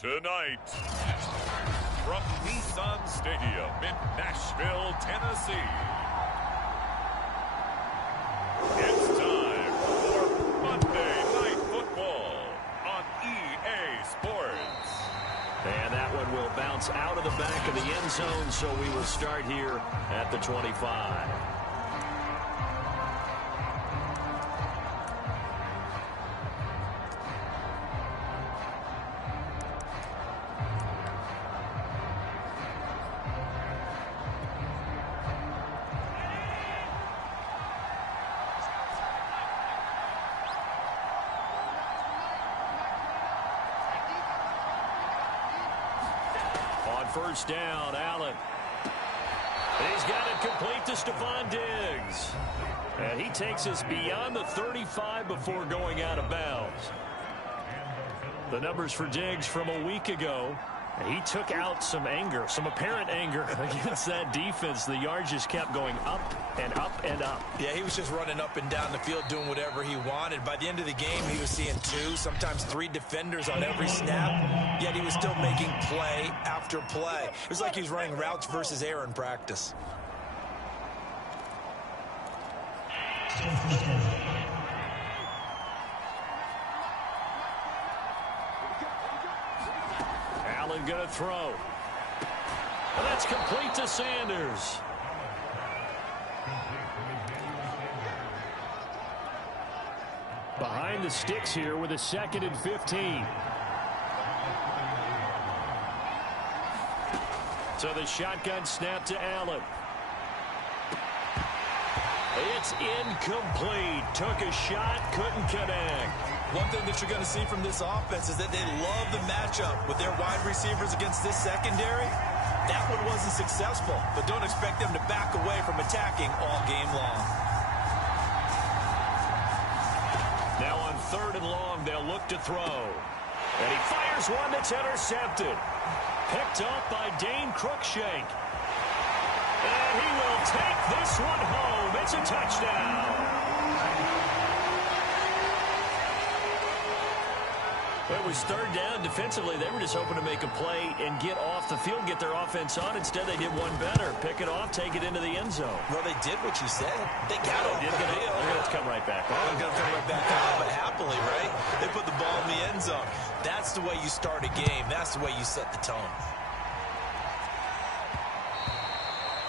Tonight, from Nissan Stadium in Nashville, Tennessee, it's time for Monday Night Football on EA Sports. And that one will bounce out of the back of the end zone, so we will start here at the 25. First down, Allen. He's got it complete to Stephon Diggs. And he takes us beyond the 35 before going out of bounds. The numbers for Diggs from a week ago. He took out some anger, some apparent anger against that defense. The yards just kept going up and up and up. Yeah, he was just running up and down the field doing whatever he wanted. By the end of the game, he was seeing 2, sometimes 3 defenders on every snap, yet he was still making play after play. It was like he was running routes versus air in practice. Allen going to throw. And that's complete to Sanders. Behind the sticks here with a 2nd and 15. So the shotgun snap to Allen. It's incomplete. Took a shot, couldn't connect. One thing that you're going to see from this offense is that they love the matchup with their wide receivers against this secondary. That one wasn't successful, but don't expect them to back away from attacking all game long. Now on 3rd and long, they'll look to throw. And he fires one that's intercepted. Picked up by Dane Cruikshank. And he will take this one home. It's a touchdown. It was 3rd down. Defensively, they were just hoping to make a play and get off the field, get their offense on. Instead, they did one better. Pick it off, take it into the end zone. Well, they did what you said. They got off the field. They're going to come right back. They're going to come right back out, but happily, right? They put the ball in the end zone. That's the way you start a game. That's the way you set the tone.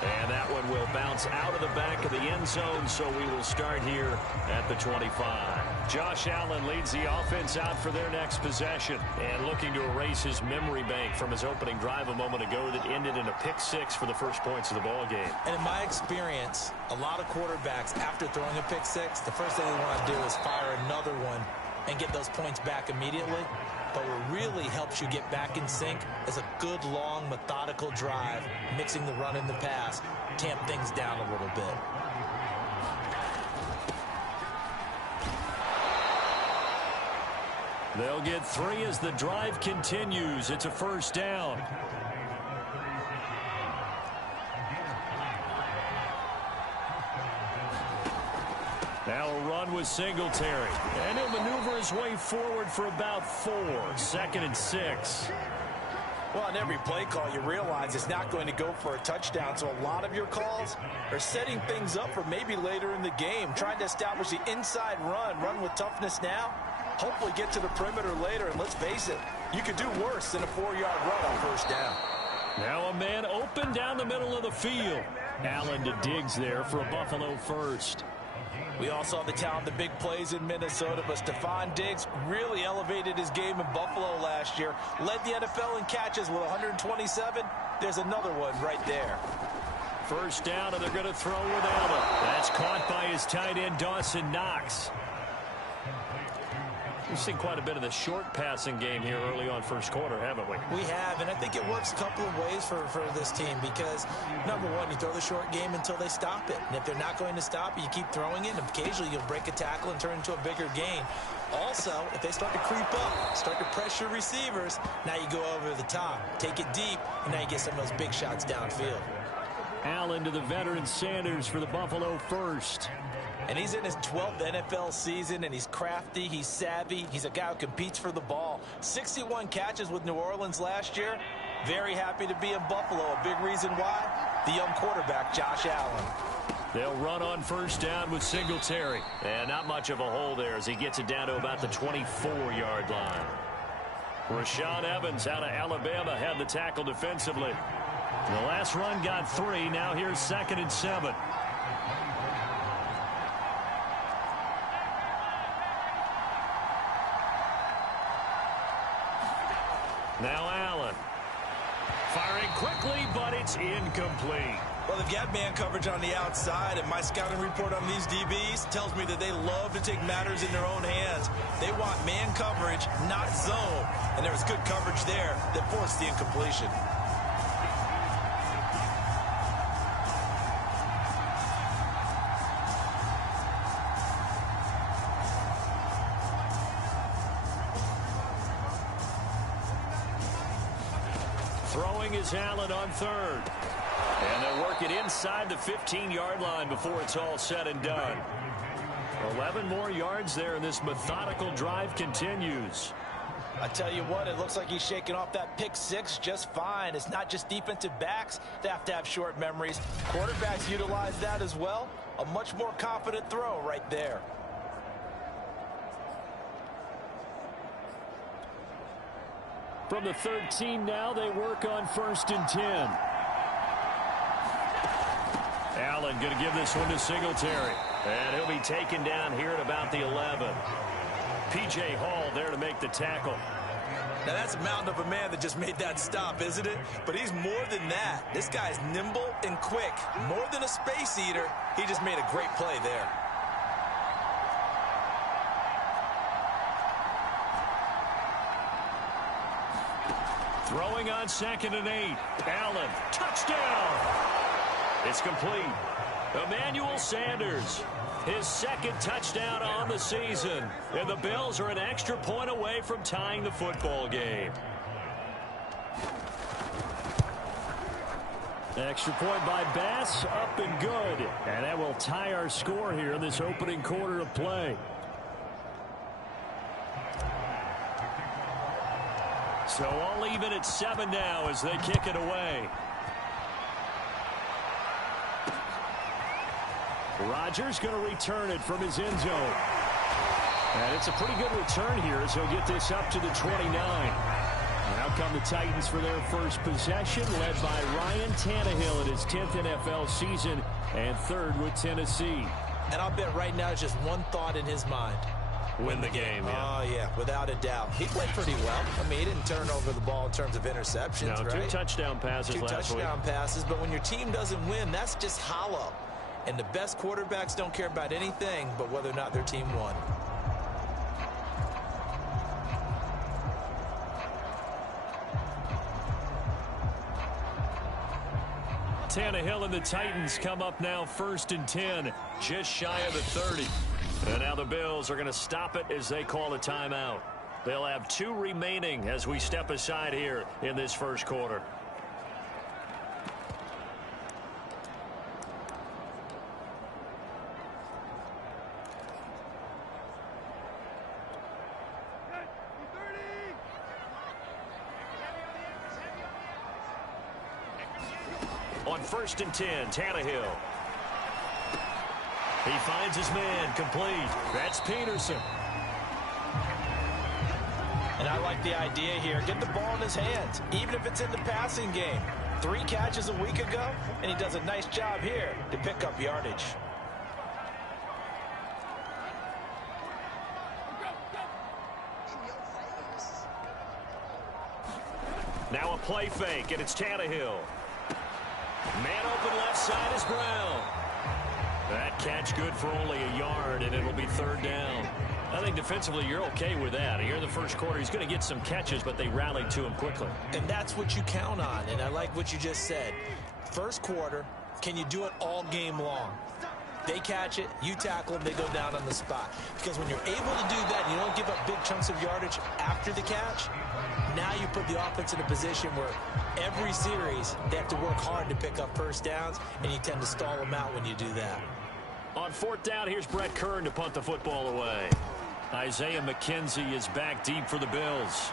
And that one will bounce out of the back of the end zone, so we will start here at the 25. Josh Allen leads the offense out for their next possession and looking to erase his memory bank from his opening drive a moment ago that ended in a pick-6 for the first points of the ball game. And in my experience, a lot of quarterbacks, after throwing a pick-6, the first thing they want to do is fire another one and get those points back immediately. But what really helps you get back in sync is a good, long, methodical drive, mixing the run and the pass, tamp things down a little bit. They'll get 3 as the drive continues. It's a first down. Now a run with Singletary. And he'll maneuver his way forward for about 4. 2nd and 6. Well, on every play call, you realize it's not going to go for a touchdown. So a lot of your calls are setting things up for maybe later in the game, trying to establish the inside run with toughness now. Hopefully get to the perimeter later. And let's face it, you could do worse than a 4-yard run on first down. Now a man open down the middle of the field. Allen to Diggs there for a Buffalo first. We all saw the talent, the big plays in Minnesota, but Stephon Diggs really elevated his game in Buffalo last year. Led the NFL in catches with 127. There's another one right there. First down, and they're going to throw with Allen. That's caught by his tight end, Dawson Knox. We've seen quite a bit of the short passing game here early on first quarter, haven't we? We have, and I think it works a couple of ways for this team because, number one, you throw the short game until they stop it. And if they're not going to stop it, you keep throwing it, and occasionally you'll break a tackle and turn into a bigger gain. Also, if they start to creep up, start to pressure receivers, now you go over the top, take it deep, and now you get some of those big shots downfield. Allen to the veteran Sanders for the Buffalo first. And he's in his 12th NFL season, and he's crafty, he's savvy, he's a guy who competes for the ball. 61 catches with New Orleans last year. Very happy to be in Buffalo. A big reason why? The young quarterback, Josh Allen. They'll run on first down with Singletary. And not much of a hole there as he gets it down to about the 24-yard line. Rashaan Evans out of Alabama had the tackle defensively. The last run got 3. Now here's 2nd and 7. Now Allen. Firing quickly, but it's incomplete. Well, they've got man coverage on the outside, and my scouting report on these DBs tells me that they love to take matters in their own hands. They want man coverage, not zone. And there was good coverage there that forced the incompletion. Throwing is Allen on 3rd. And they'll work it inside the 15-yard line before it's all said and done. 11 more yards there, and this methodical drive continues. I tell you what, it looks like he's shaking off that pick 6 just fine. It's not just defensive backs that have to have short memories. Quarterbacks utilize that as well. A much more confident throw right there. From the 13 now, they work on 1st and 10. Allen going to give this one to Singletary. And he'll be taken down here at about the 11. P.J. Hall there to make the tackle. Now that's a mountain of a man that just made that stop, isn't it? But he's more than that. This guy's nimble and quick. More than a space eater, he just made a great play there. Throwing on 2nd and 8. Allen, touchdown! It's complete. Emmanuel Sanders, his 2nd touchdown on the season. And the Bills are an extra point away from tying the football game. Extra point by Bass, up and good. And that will tie our score here in this opening quarter of play. So all even at 7 now as they kick it away. Rodgers going to return it from his end zone. And it's a pretty good return here as he'll get this up to the 29. Now come the Titans for their first possession, led by Ryan Tannehill in his 10th NFL season and 3rd with Tennessee. And I'll bet right now it's just one thought in his mind. Win the game, yeah. Oh, yeah, without a doubt. He played pretty well. I mean, he didn't turn over the ball in terms of interceptions, no, right? 2 touchdown passes last week. 2 touchdown passes, but when your team doesn't win, that's just hollow. And the best quarterbacks don't care about anything but whether or not their team won. Tannehill and the Titans come up now 1st and 10, just shy of the 30. And now the Bills are going to stop it as they call a timeout. They'll have 2 remaining as we step aside here in this first quarter. On 1st and 10, Tannehill. He finds his man, complete. That's Peterson. And I like the idea here. Get the ball in his hands, even if it's in the passing game. 3 catches a week ago, and he does a nice job here to pick up yardage. Now a play fake, and it's Tannehill. Man open left side is Brown. That catch good for only a yard, and it'll be 3rd down. I think defensively you're okay with that. Here in the first quarter, he's going to get some catches, but they rallied to him quickly. And that's what you count on, and I like what you just said. First quarter, can you do it all game long? They catch it, you tackle them, they go down on the spot. Because when you're able to do that and you don't give up big chunks of yardage after the catch, now you put the offense in a position where every series they have to work hard to pick up first downs, and you tend to stall them out when you do that. On fourth down, here's Brett Kern to punt the football away. Isaiah McKenzie is back deep for the Bills.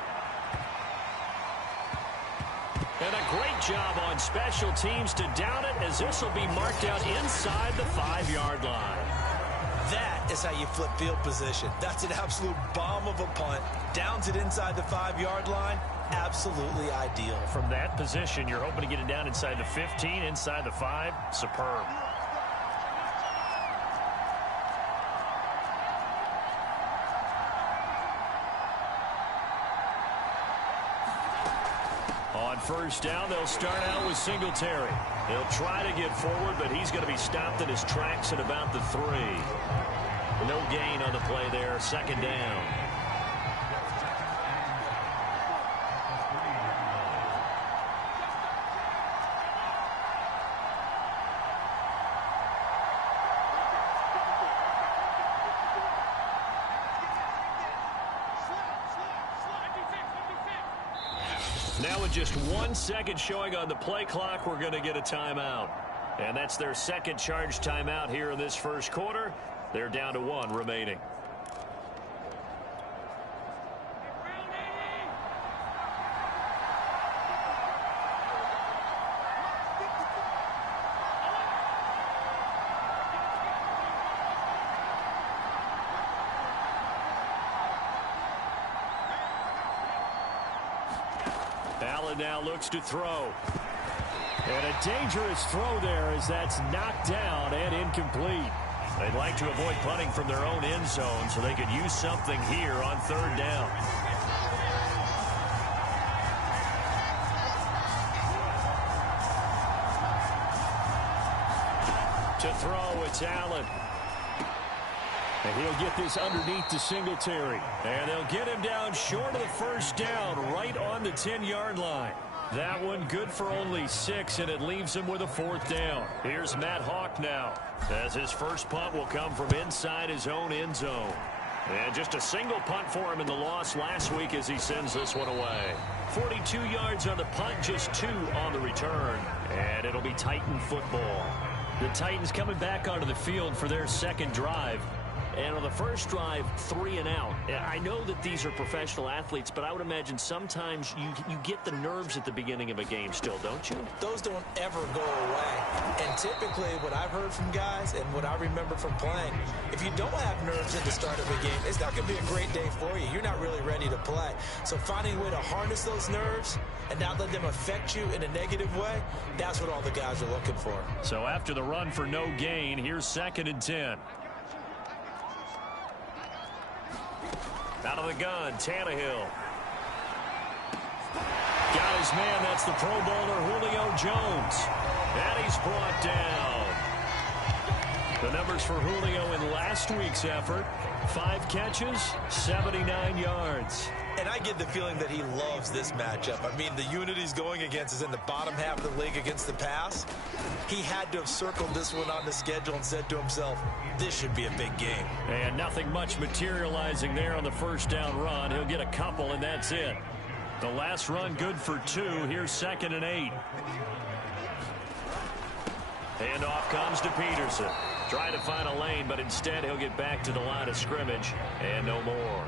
And a great job on special teams to down it, as this will be marked out inside the 5-yard line. That is how you flip field position. That's an absolute bomb of a punt. Downs it inside the 5-yard line. Absolutely ideal. From that position, you're hoping to get it down inside the 15, inside the 5. Superb. On first down, they'll start out with Singletary. He'll try to get forward, but he's going to be stopped in his tracks at about the 3. No gain on the play there, second down. Now with just 1 second showing on the play clock, we're going to get a timeout. And that's their second charge timeout here in this first quarter. They're down to 1 remaining. Allen now looks to throw. And a dangerous throw there as that's knocked down and incomplete. They'd like to avoid punting from their own end zone so they could use something here on third down. To throw, it's Allen. And he'll get this underneath to Singletary. And they'll get him down short of the first down, right on the 10-yard line. That one good for only 6, and it leaves him with a 4th down. Here's Matt Hawk now, as his first punt will come from inside his own end zone. And just a single punt for him in the loss last week as he sends this one away. 42 yards on the punt, just 2 on the return. And it'll be Titan football. The Titans coming back onto the field for their second drive. And on the first drive, 3 and out. I know that these are professional athletes, but I would imagine sometimes you get the nerves at the beginning of a game still, don't you? Those don't ever go away. And typically what I've heard from guys and what I remember from playing, if you don't have nerves at the start of a game, it's not going to be a great day for you. You're not really ready to play. So finding a way to harness those nerves and not let them affect you in a negative way, that's what all the guys are looking for. So after the run for no gain, here's 2nd and 10. Out of the gun, Tannehill. Got his man, that's the Pro Bowler Julio Jones. And he's brought down. The numbers for Julio in last week's effort: 5 catches, 79 yards. And I get the feeling that he loves this matchup. I mean, the unit he's going against is in the bottom half of the league against the pass. He had to have circled this one on the schedule and said to himself, this should be a big game. And nothing much materializing there on the first down run. He'll get a couple, and that's it. The last run good for 2. Here's 2nd and 8. Handoff comes to Peterson. Trying to find a lane, but instead he'll get back to the line of scrimmage. And no more.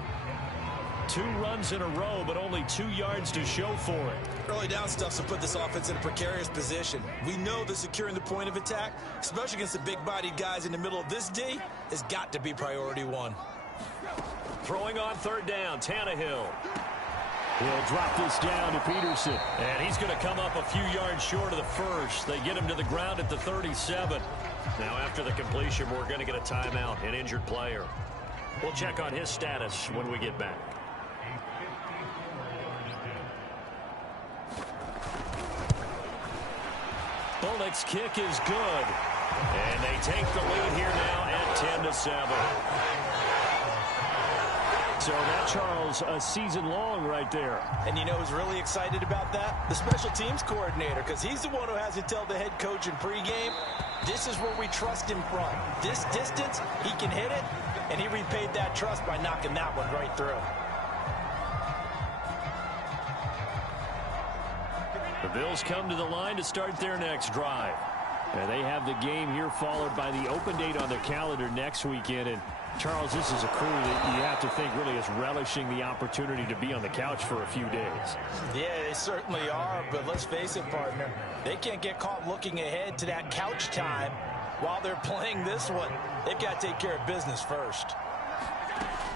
2 runs in a row, but only 2 yards to show for it. Early down stuff to put this offense in a precarious position. We know that securing the point of attack, especially against the big-bodied guys in the middle of this D, has got to be priority 1. Throwing on third down, Tannehill. He'll drop this down to Peterson. And he's going to come up a few yards short of the first. They get him to the ground at the 37. Now after the completion, we're going to get a timeout, an injured player. We'll check on his status when we get back. Bullock's kick is good. And they take the lead here now at 10-7. So that, Charles, a season long right there. And you know who's really excited about that? The special teams coordinator, because he's the one who has to tell the head coach in pregame, This is where we trust him from. This distance, he can hit it, and he repaid that trust by knocking that one right through. The Bills come to the line to start their next drive. And they have the game here followed by the open date on their calendar next weekend. And Charles, this is a crew that you have to think really is relishing the opportunity to be on the couch for a few days. Yeah, they certainly are, but let's face it, partner. They can't get caught looking ahead to that couch time while they're playing this one. They've got to take care of business first.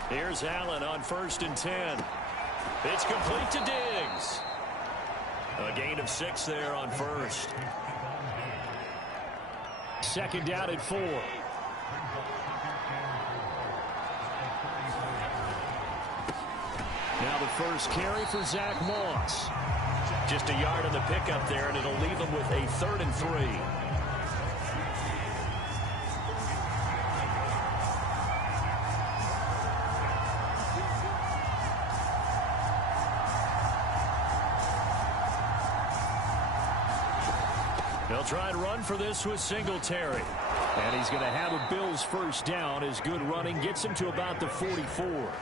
Here's Allen on 1st and 10. It's complete to Diggs. A gain of 6 there on 1st. 2nd down at 4. Now the first carry for Zach Moss. Just a yard on the pickup there, and it'll leave him with a 3rd and 3. They'll try and run for this with Singletary. And he's going to have a Bills first down as good running gets him to about the 44.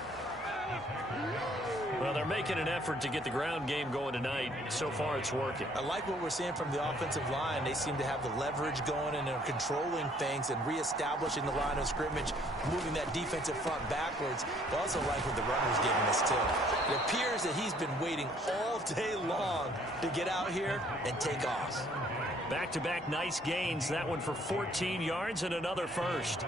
Well, they're making an effort to get the ground game going tonight. So far, it's working. I like what we're seeing from the offensive line. They seem to have the leverage going and are controlling things and reestablishing the line of scrimmage, moving that defensive front backwards. I also like what the runner's giving us, too. It appears that he's been waiting all day long to get out here and take off. Back-to-back nice gains. That one for 14 yards and another first.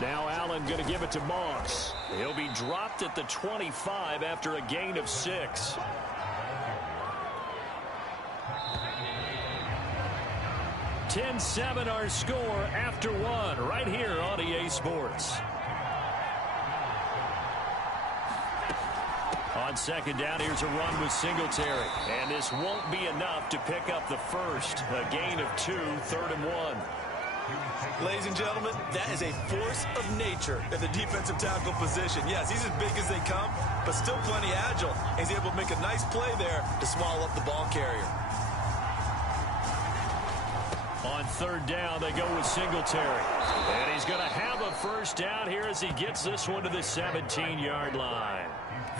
Now Allen going to give it to Moss. He'll be dropped at the 25 after a gain of 6. (10-7) our score after 1 right here on EA Sports. On 2nd down, here's a run with Singletary. And this won't be enough to pick up the first. A gain of 2, 3rd and 1. Ladies and gentlemen, that is a force of nature at the defensive tackle position. Yes, he's as big as they come, but still plenty agile. He's able to make a nice play there to swallow up the ball carrier. On 3rd down, they go with Singletary. And he's going to have a first down here as he gets this one to the 17-yard line.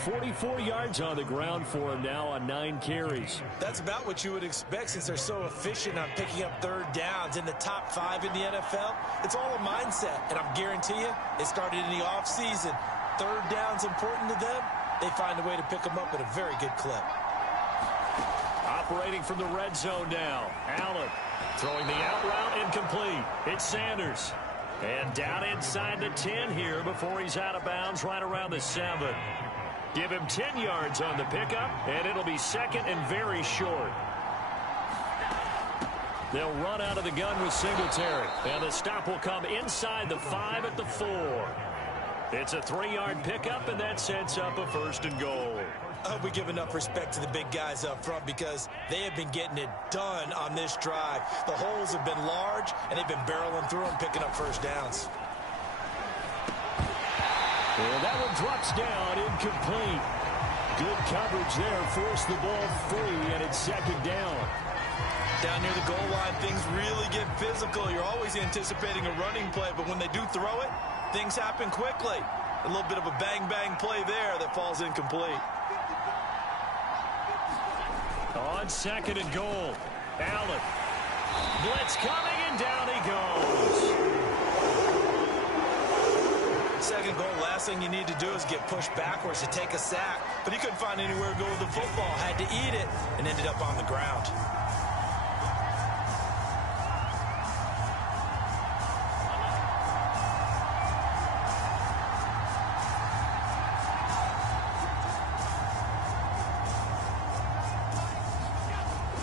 44 yards on the ground for him now on 9 carries. That's about what you would expect since they're so efficient on picking up 3rd downs in the top 5 in the NFL. It's all a mindset, and I'm guarantee you, it started in the offseason. 3rd down's important to them. They find a way to pick them up at a very good clip. Operating from the red zone now. Allen throwing the out route incomplete. It's Sanders. And down inside the 10 here before he's out of bounds right around the 7. Give him 10 yards on the pickup, and it'll be 2nd and very short. They'll run out of the gun with Singletary. And the stop will come inside the 5 at the 4. It's a 3-yard pickup, and that sets up a 1st and goal. I hope we give enough respect to the big guys up front because they have been getting it done on this drive. The holes have been large, and they've been barreling through them, picking up first downs. And that one drops down, incomplete. Good coverage there, forced the ball free, and it's 2nd down. Down near the goal line, things really get physical. You're always anticipating a running play, but when they do throw it, things happen quickly. A little bit of a bang-bang play there that falls incomplete. On 2nd and goal, Allen. Blitz coming, and down he goes. 2nd goal, last thing you need to do is get pushed backwards to take a sack. But he couldn't find anywhere to go with the football. Had to eat it and ended up on the ground.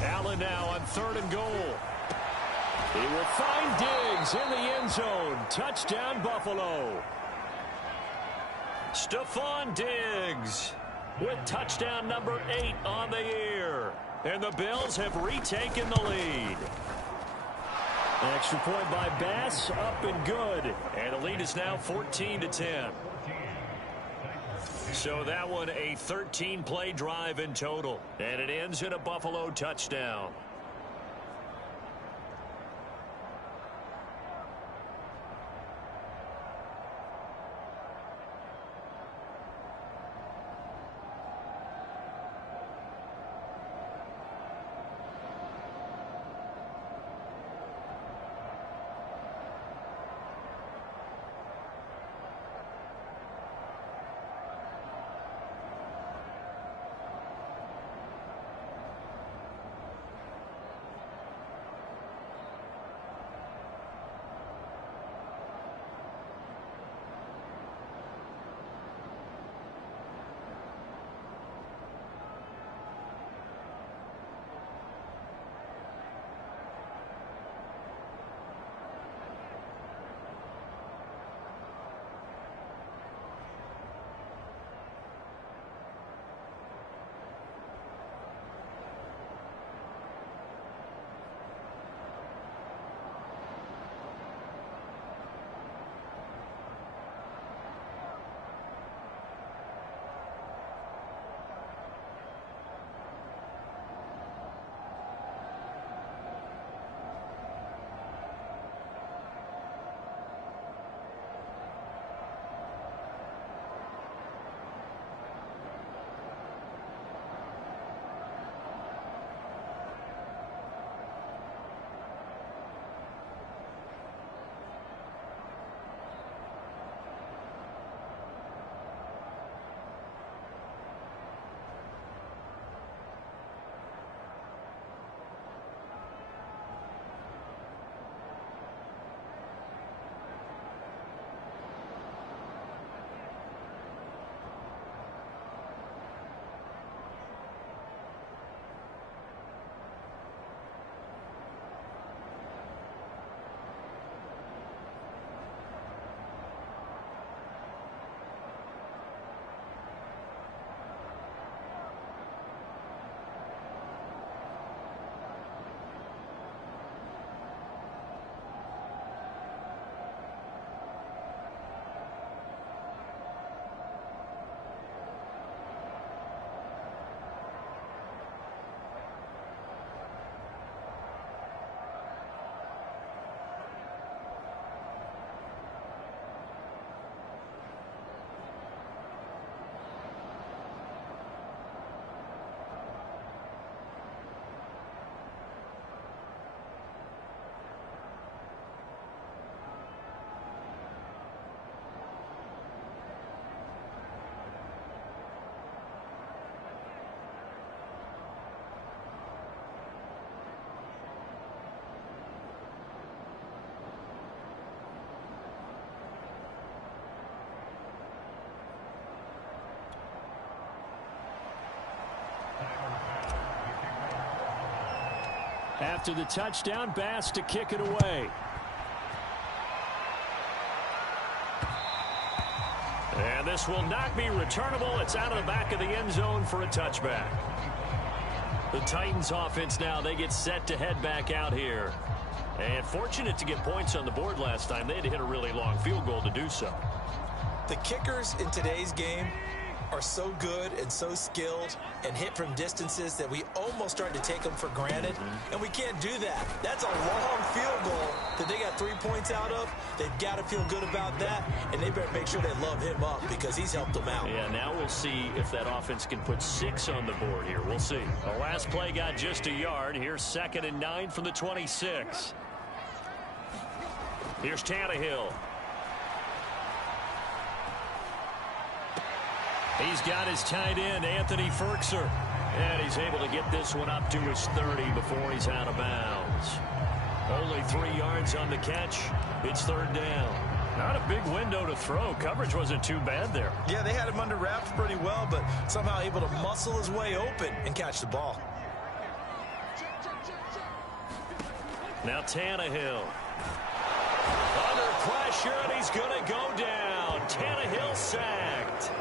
Allen now on 3rd and goal. He will find Diggs in the end zone. Touchdown, Buffalo. Stephon Diggs with touchdown number 8 on the year. And the Bills have retaken the lead. Extra point by Bass, up and good. And the lead is now 14-10. So that one a 13-play drive in total, and it ends in a Buffalo touchdown. After the touchdown, Bass to kick it away. And this will not be returnable. It's out of the back of the end zone for a touchback. The Titans offense now, they get set to head back out here. And fortunate to get points on the board last time. They had to hit a really long field goal to do so. The kickers in today's game are so good and so skilled and hit from distances that we almost start to take them for granted, and we can't do that. That's a long field goal that they got 3 points out of. They've got to feel good about that, and they better make sure they love him up because he's helped them out. Yeah, now we'll see if that offense can put 6 on the board here. We'll see. The last play got just a yard. Here's 2nd and 9 from the 26. Here's Tannehill. He's got his tight end, Anthony Firkser. And he's able to get this one up to his 30 before he's out of bounds. Only 3 yards on the catch. It's 3rd down. Not a big window to throw. Coverage wasn't too bad there. Yeah, they had him under wraps pretty well, but somehow able to muscle his way open and catch the ball. Now Tannehill. Under pressure, and he's going to go down. Tannehill sacked.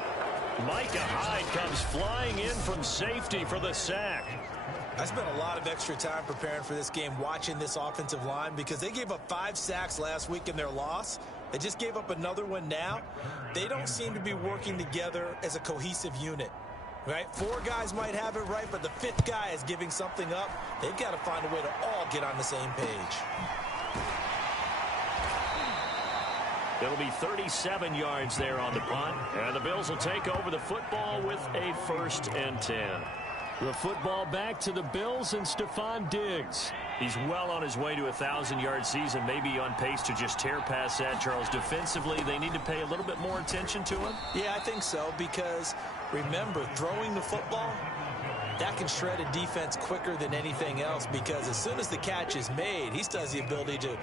Micah Hyde comes flying in from safety for the sack. I spent a lot of extra time preparing for this game watching this offensive line because they gave up 5 sacks last week in their loss. They just gave up another one now. They don't seem to be working together as a cohesive unit. Right? 4 guys might have it right, but the 5th guy is giving something up. They've got to find a way to all get on the same page. It'll be 37 yards there on the punt, and the Bills will take over the football with a 1st and 10. The football back to the Bills and Stephon Diggs. He's well on his way to a 1,000-yard season, maybe on pace to just tear past that, Charles. Defensively, they need to pay a little bit more attention to him? Yeah, I think so, because remember, throwing the football, that can shred a defense quicker than anything else, because as soon as the catch is made, he still has the ability to,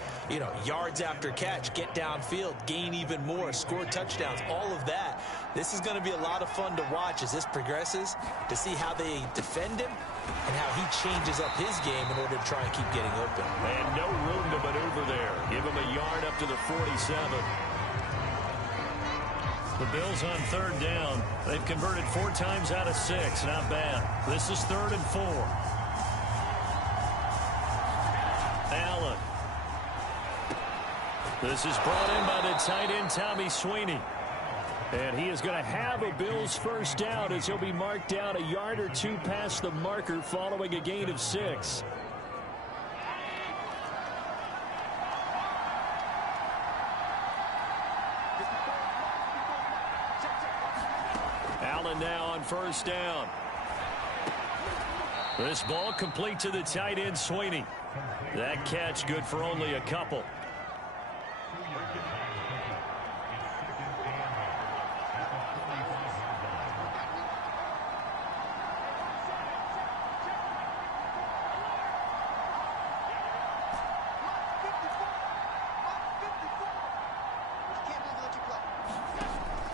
yards after catch, get downfield, gain even more, score touchdowns, all of that. This is going to be a lot of fun to watch as this progresses, to see how they defend him and how he changes up his game in order to try and keep getting open. And no room to maneuver there. Give him a yard up to the 47. The Bills on 3rd down. They've converted 4 times out of 6. Not bad. This is 3rd and 4. Allen. This is brought in by the tight end, Tommy Sweeney. And he is going to have a Bills 1st down as he'll be marked down a yard or 2 past the marker following a gain of 6. Allen now on 1st down. This ball complete to the tight end, Sweeney. That catch good for only a couple.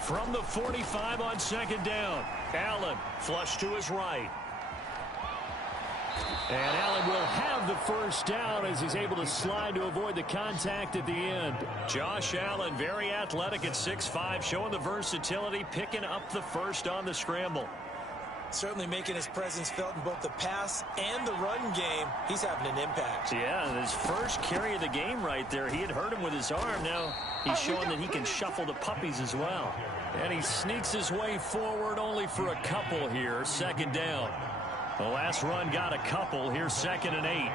From the 45 on 2nd down, Allen flush to his right. And Allen will have the 1st down as he's able to slide to avoid the contact at the end. Josh Allen, very athletic at 6'5", showing the versatility, picking up the 1st on the scramble. Certainly making his presence felt in both the pass and the run game. He's having an impact. Yeah, and his first carry of the game right there, he had hurt him with his arm. Now he's showing that he can shuffle the puppies as well. And he sneaks his way forward only for a couple here. 2nd down. The last run got a couple. Here's 2nd and 8.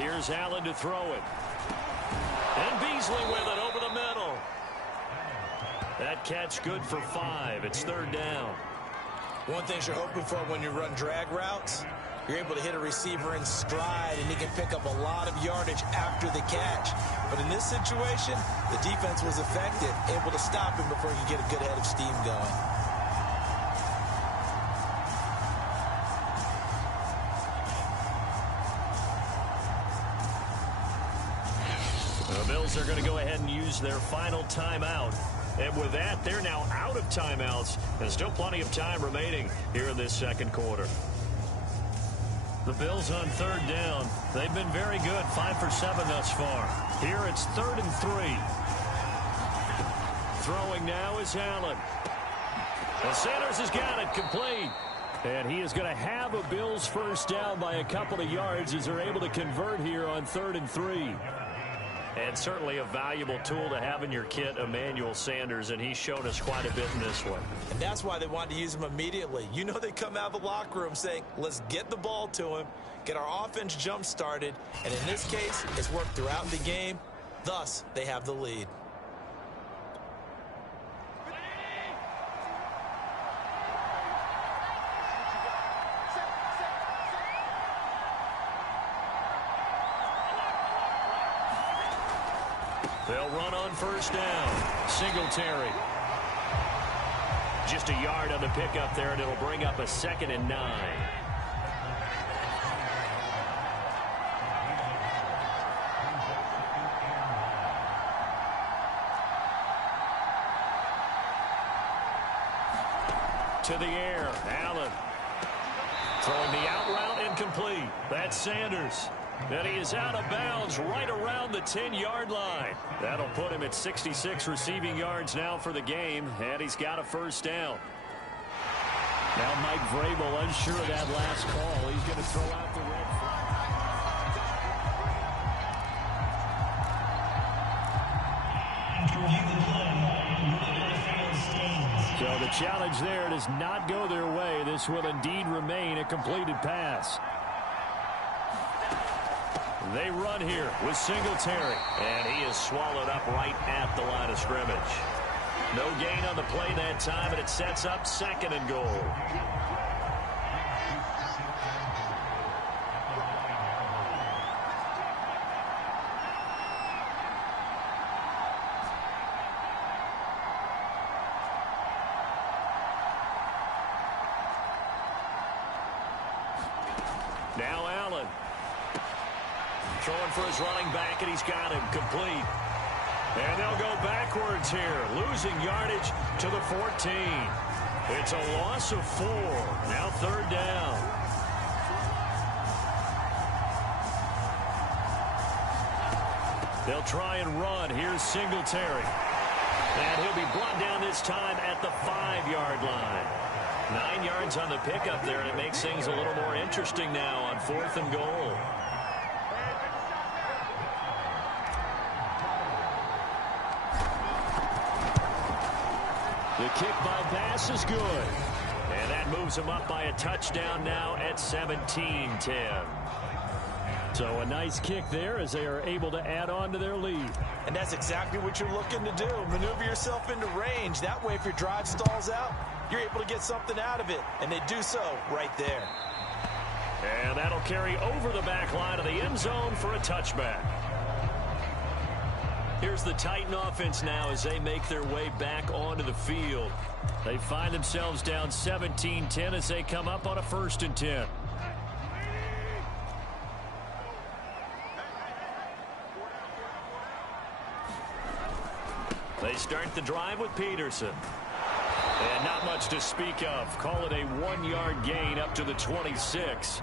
Here's Allen to throw it. And Beasley with it over the middle. That catch good for 5. It's 3rd down. One thing you're hoping for when you run drag routes, you're able to hit a receiver in stride, and he can pick up a lot of yardage after the catch. But in this situation, the defense was effective, able to stop him before he could get a good head of steam going. The Bills are going to go ahead and use their final timeout. And with that, they're now out of timeouts. There's still plenty of time remaining here in this 2nd quarter. The Bills on 3rd down. They've been very good, 5 for 7 thus far. Here it's 3rd and 3. Throwing now is Allen. And Sanders has got it complete. And he is going to have a Bills 1st down by a couple of yards as they're able to convert here on 3rd and 3. And certainly a valuable tool to have in your kit, Emmanuel Sanders, and he's shown us quite a bit in this one. And that's why they wanted to use him immediately. You know they come out of the locker room saying, let's get the ball to him, get our offense jump-started, and in this case, it's worked throughout the game. Thus, they have the lead. They'll run on 1st down. Singletary. Just a yard on the pickup there, and it'll bring up a 2nd and 9. To the air, Allen. Throwing the out route incomplete. That's Sanders. And he is out of bounds right around the 10-yard line. That'll put him at 66 receiving yards now for the game, and he's got a 1st down. Now Mike Vrabel unsure of that last call. He's going to throw out the red flag. The challenge there does not go their way. This will indeed remain a completed pass. They run here with Singletary. And he is swallowed up right at the line of scrimmage. No gain on the play that time, and it sets up 2nd and goal. Now Allen. Throwing for his running back, and he's got him complete. And they'll go backwards here, losing yardage to the 14. It's a loss of 4. Now 3rd down. They'll try and run. Here's Singletary. And he'll be brought down this time at the 5-yard line. 9 yards on the pickup there, and it makes things a little more interesting now on 4th and goal. The kick by pass is good. And that moves them up by a touchdown now at 17-10. So a nice kick there as they are able to add on to their lead. And that's exactly what you're looking to do. Maneuver yourself into range. That way, if your drive stalls out, you're able to get something out of it. And they do so right there. And that'll carry over the back line of the end zone for a touchback. Here's the Titan offense now as they make their way back onto the field. They find themselves down 17-10 as they come up on a 1st and 10. They start the drive with Peterson. And not much to speak of. Call it a 1-yard gain up to the 26.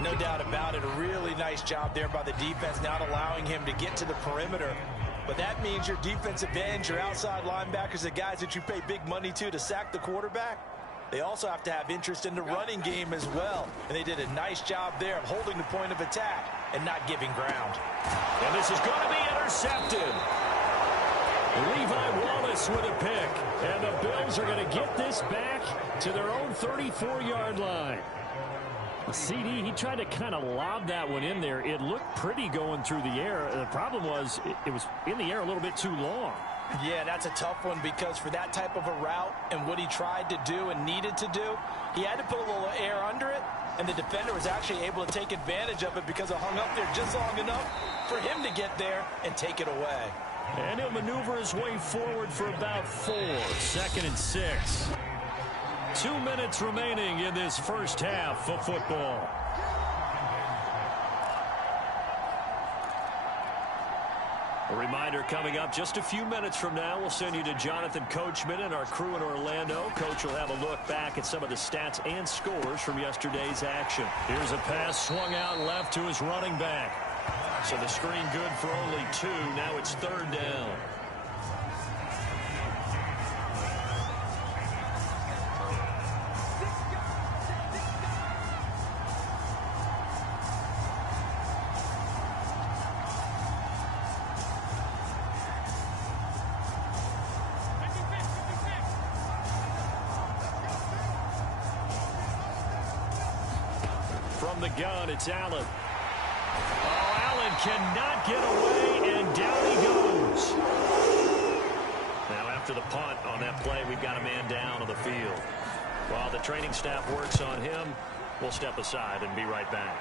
No doubt about it. A really nice job there by the defense, not allowing him to get to the perimeter. But that means your defensive ends, your outside linebackers, the guys that you pay big money to sack the quarterback, they also have to have interest in the running game as well. And they did a nice job there of holding the point of attack and not giving ground. And this is going to be intercepted. Levi Wallace with a pick. And the Bills are going to get this back to their own 34-yard line. CD, he tried to kind of lob that one in there. It looked pretty going through the air. The problem was it was in the air a little bit too long. Yeah, that's a tough one because for that type of a route and what he tried to do and needed to do, he had to put a little air under it, and the defender was actually able to take advantage of it because it hung up there just long enough for him to get there and take it away. And he'll maneuver his way forward for about 4. 2nd and 6. 2 minutes remaining in this first half of football. A reminder coming up just a few minutes from now. We'll send you to Jonathan Coachman and our crew in Orlando. Coach will have a look back at some of the stats and scores from yesterday's action. Here's a pass swung out left to his running back. So the screen good for only 2. Now it's 3rd down. From the gun, it's Allen. Oh, Allen cannot get away, and down he goes. Now, after the punt on that play, we've got a man down on the field. While the training staff works on him, we'll step aside and be right back.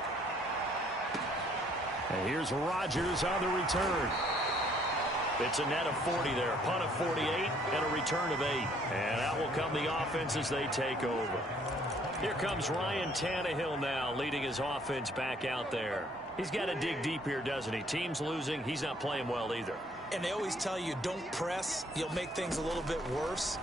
And here's Rodgers on the return. It's a net of 40 there, a punt of 48, and a return of 8. And out will come the offense as they take over. Here comes Ryan Tannehill now, leading his offense back out there. He's got to dig deep here, doesn't he? Team's losing. He's not playing well either. And they always tell you, don't press. You'll make things a little bit worse.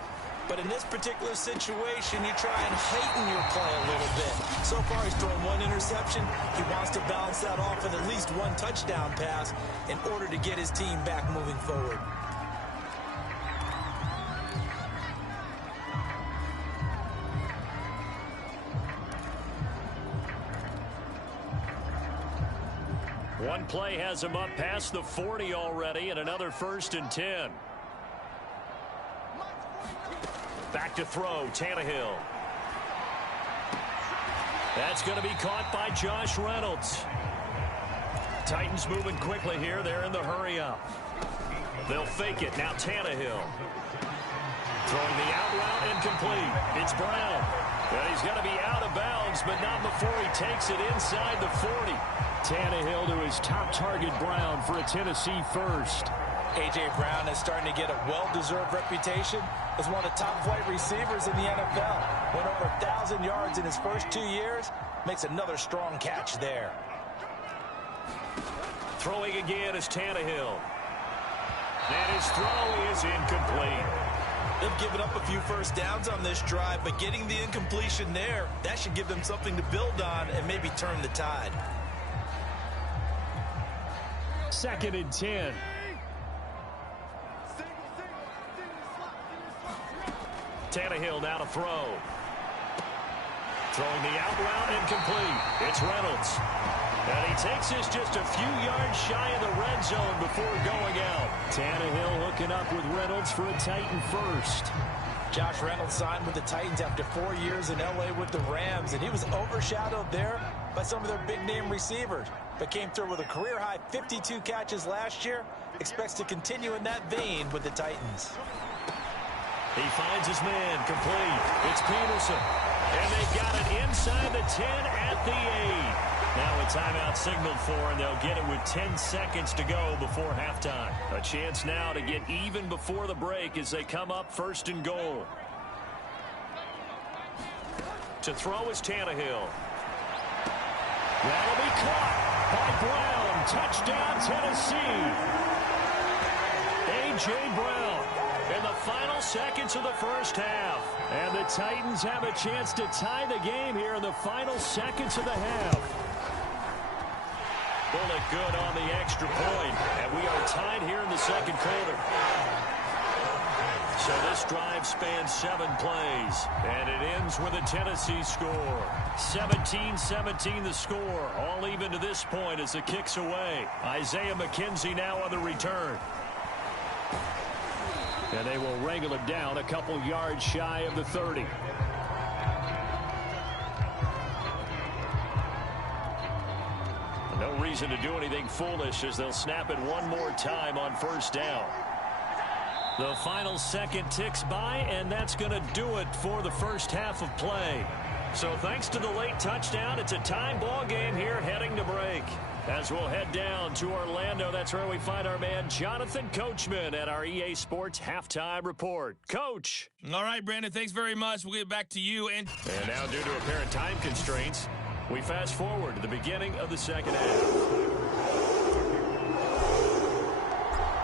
But in this particular situation, you try and heighten your play a little bit. So far, he's thrown 1 interception. He wants to bounce that off with at least 1 touchdown pass in order to get his team back moving forward. One play has him up past the 40 already, and another 1st and 10. Back to throw, Tannehill. That's going to be caught by Josh Reynolds. Titans moving quickly here. They're in the hurry up. They'll fake it. Now Tannehill. Throwing the out route incomplete. It's Brown. And he's going to be out of bounds, but not before he takes it inside the 40. Tannehill to his top target, Brown, for a Tennessee first. A.J. Brown is starting to get a well-deserved reputation as one of the top flight receivers in the NFL. Went over 1,000 yards in his first 2 years. Makes another strong catch there. Throwing again is Tannehill. And his throw is incomplete. They've given up a few first downs on this drive, but getting the incompletion there, that should give them something to build on and maybe turn the tide. 2nd and 10. Tannehill now to throw. Throwing the out route incomplete. It's Reynolds. And he takes this just a few yards shy of the red zone before going out. Tannehill hooking up with Reynolds for a Titan first. Josh Reynolds signed with the Titans after 4 years in L.A. with the Rams, and he was overshadowed there by some of their big-name receivers, but came through with a career-high 52 catches last year. Expects to continue in that vein with the Titans. He finds his man complete. It's Peterson. And they've got it inside the 10 at the 8. Now a timeout signaled for, and they'll get it with 10 seconds to go before halftime. A chance now to get even before the break as they come up 1st and goal. To throw is Tannehill. That'll be caught by Brown. Touchdown, Tennessee. A.J. Brown in the final seconds of the first half. And the Titans have a chance to tie the game here in the final seconds of the half. Bullet good on the extra point, and we are tied here in the 2nd quarter. So this drive spans 7 plays, and it ends with a Tennessee score. 17-17 the score, all even to this point as the kick's away. Isaiah McKenzie now on the return. And they will wrangle it down a couple yards shy of the 30. No reason to do anything foolish as they'll snap it one more time on 1st down. The final second ticks by, and that's going to do it for the first half of play. So thanks to the late touchdown, it's a time ball game here heading to break. As we'll head down to Orlando, that's where we find our man Jonathan Coachman at our EA Sports Halftime Report. Coach. All right, Brandon, thanks very much. We'll get back to you. And now due to apparent time constraints, we fast forward to the beginning of the 2nd half.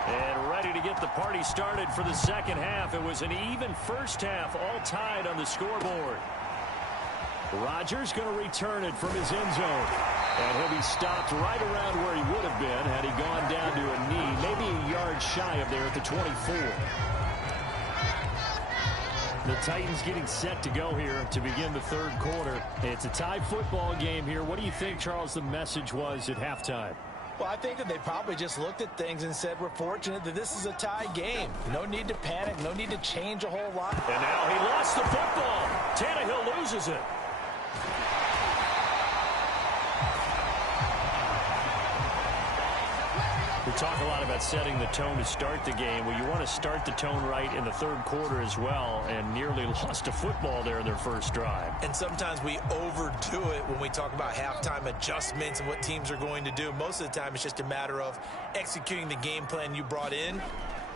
And ready to get the party started for the 2nd half. It was an even first half, all tied on the scoreboard. Rodgers going to return it from his end zone. And he'll be stopped right around where he would have been had he gone down to a knee, maybe a yard shy of there at the 24. The Titans getting set to go here to begin the 3rd quarter. It's a tie football game here. What do you think, Charles, the message was at halftime? Well, I think that they probably just looked at things and said, we're fortunate that this is a tie game. No need to panic, no need to change a whole lot. And now he lost the football. Tannehill loses it. We talk a lot about setting the tone to start the game. Well, you want to start the tone right in the 3rd quarter as well, and nearly lost a football there in their first drive. And sometimes we overdo it when we talk about halftime adjustments and what teams are going to do. Most of the time, it's just a matter of executing the game plan you brought in.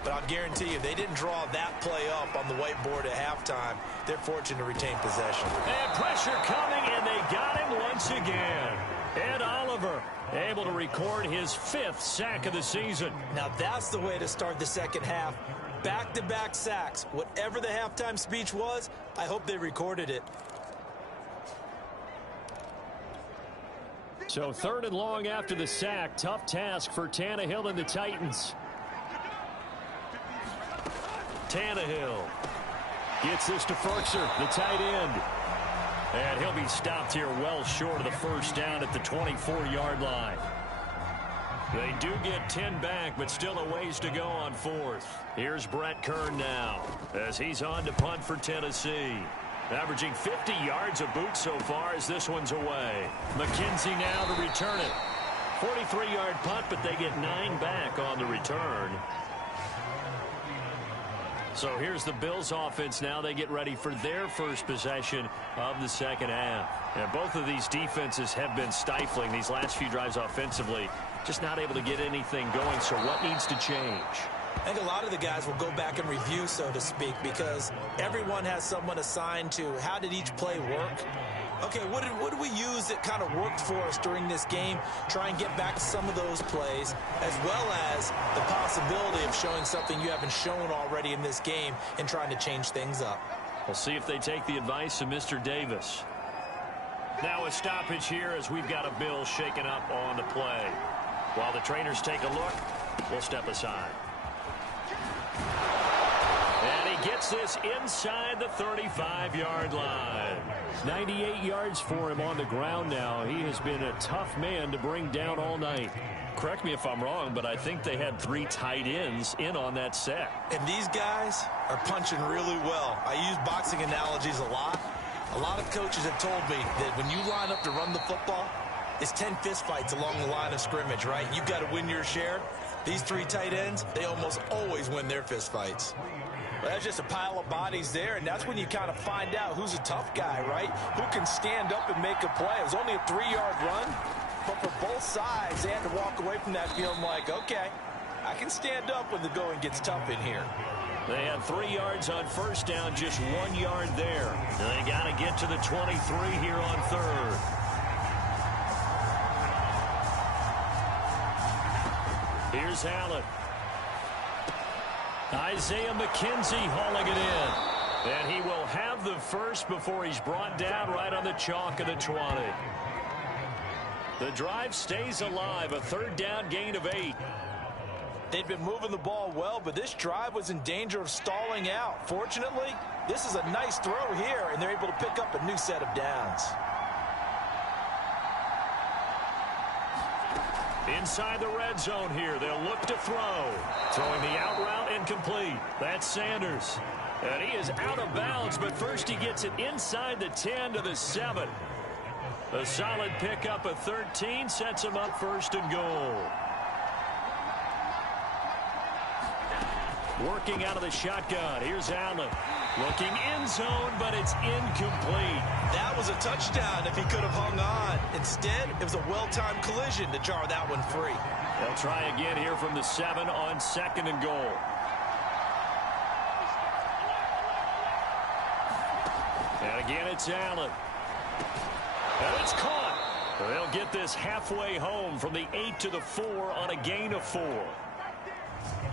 But I'll guarantee you, they didn't draw that play up on the whiteboard at halftime. They're fortunate to retain possession. And pressure coming, and they got him once again. Ed Oliver able to record his 5th sack of the season. Now that's the way to start the 2nd half. Back-to-back sacks. Whatever the halftime speech was, I hope they recorded it. So 3rd and long after the sack. Tough task for Tannehill and the Titans. Tannehill gets this to Firkser, the tight end. And he'll be stopped here well short of the first down at the 24-yard line. They do get 10 back, but still a ways to go on fourth. Here's Brett Kern now as he's on to punt for Tennessee. Averaging 50 yards a boot so far as this one's away. McKenzie now to return it. 43-yard punt, but they get 9 back on the return. So here's the Bills offense now. They get ready for their first possession of the second half. And both of these defenses have been stifling these last few drives offensively. Just not able to get anything going. So what needs to change? I think a lot of the guys will go back and review, so to speak, because everyone has someone assigned to how did each play work. Okay, what did we use that kind of worked for us during this game? Try and get back to some of those plays, as well as the possibility of showing something you haven't shown already in this game and trying to change things up. We'll see if they take the advice of Mr. Davis. Now a stoppage here as we've got a Bill shaken up on the play. While the trainers take a look, we'll step aside. And he gets this inside the 35-yard line. 98 yards for him on the ground now. He has been a tough man to bring down all night. Correct me if I'm wrong, but I think they had 3 tight ends in on that set. And these guys are punching really well. I use boxing analogies a lot. A lot of coaches have told me that when you line up to run the football, it's 10 fistfights along the line of scrimmage, right? You've got to win your share. These 3 tight ends, they almost always win their fistfights. Well, that's just a pile of bodies there, and that's when you kind of find out who's a tough guy, right? Who can stand up and make a play. It was only a 3-yard run, but for both sides, they had to walk away from that feeling like, okay, I can stand up when the going gets tough in here. They had 3 yards on first down, just 1 yard there. They got to get to the 23 here on third. Here's Allen. Isaiah McKenzie hauling it in. And he will have the first before he's brought down right on the chalk of the 20. The drive stays alive, a 3rd down gain of 8. They've been moving the ball well, but this drive was in danger of stalling out. Fortunately, this is a nice throw here, and they're able to pick up a new set of downs. Inside the red zone here, they'll look to throw. Throwing the out route incomplete. That's Sanders. And he is out of bounds, but first he gets it inside the 10 to the 7. A solid pickup of 13 sets him up 1st and goal. Working out of the shotgun. Here's Allen. Looking end zone, but it's incomplete. That was a touchdown if he could have hung on. Instead, it was a well-timed collision to jar that one free. They'll try again here from the 7 on 2nd and goal. And again, it's Allen. And it's caught. They'll get this halfway home from the 8 to the 4 on a gain of 4.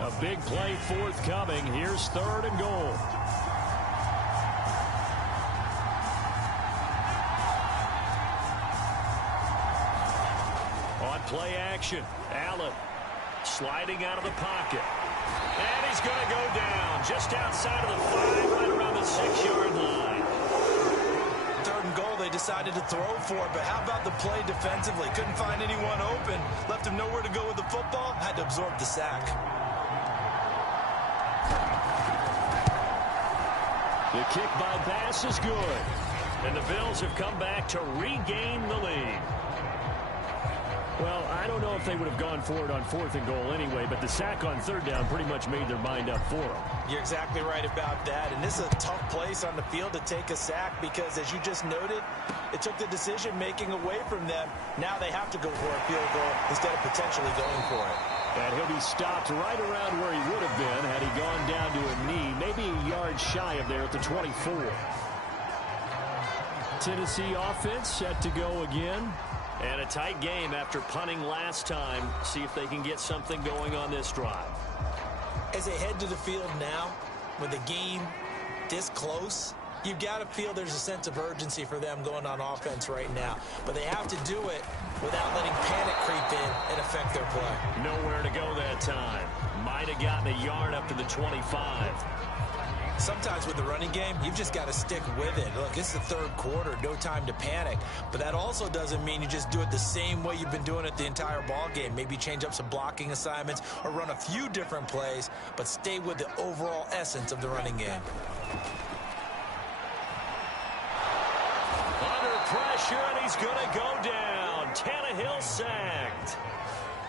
A big play forthcoming. Here's 3rd and goal. On play action, Allen sliding out of the pocket. And he's going to go down just outside of the 5, right around the 6-yard line. 3rd and goal, they decided to throw for it, but how about the play defensively? Couldn't find anyone open, left him nowhere to go with the football, had to absorb the sack. The kick by Bass is good. And the Bills have come back to regain the lead. Well, I don't know if they would have gone for it on 4th and goal anyway, but the sack on 3rd down pretty much made their mind up for them. You're exactly right about that, and this is a tough place on the field to take a sack because, as you just noted, it took the decision-making away from them. Now they have to go for a field goal instead of potentially going for it. And he'll be stopped right around where he would have been had he gone down to a knee, maybe a yard shy of there at the 24. Tennessee offense set to go again. And a tight game after punting last time. See if they can get something going on this drive. As they head to the field now, with the game this close, you've got to feel there's a sense of urgency for them going on offense right now. But they have to do it without letting panic creep in and affect their play. Nowhere to go that time. Might have gotten a yard up to the 25. Sometimes with the running game, you've just got to stick with it. Look, it's the third quarter, no time to panic. But that also doesn't mean you just do it the same way you've been doing it the entire ball game. Maybe change up some blocking assignments or run a few different plays, but stay with the overall essence of the running game. Under pressure, and he's going to go down. Tannehill sacked.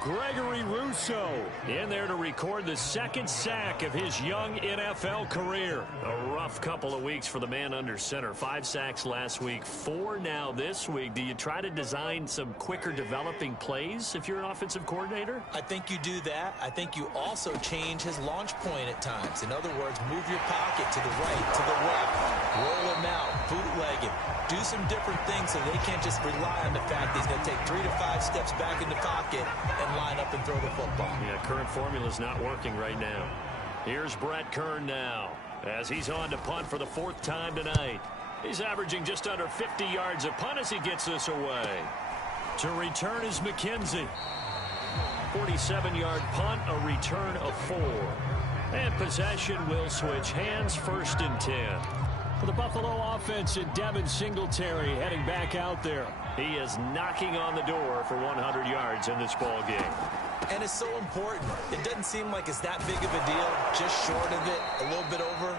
Gregory Rousseau in there to record the second sack of his young NFL career. A rough couple of weeks for the man under center. 5 sacks last week, 4 now this week. Do you try to design some quicker developing plays if you're an offensive coordinator? I think you do that. I think you also change his launch point at times. In other words, move your pocket to the right, to the left, roll him out, bootleg him. Do some different things so they can't just rely on the fact that he's going to take 3 to 5 steps back in the pocket and line up and throw the football. Yeah, current formula's not working right now. Here's Brett Kern now as he's on to punt for the 4th time tonight. He's averaging just under 50 yards a punt as he gets this away. To return is McKenzie. 47-yard punt, a return of 4. And possession will switch hands, 1st and 10. For the Buffalo offense, and Devin Singletary heading back out there. He is knocking on the door for 100 yards in this ball game. And it's so important. It doesn't seem like it's that big of a deal. Just short of it, a little bit over.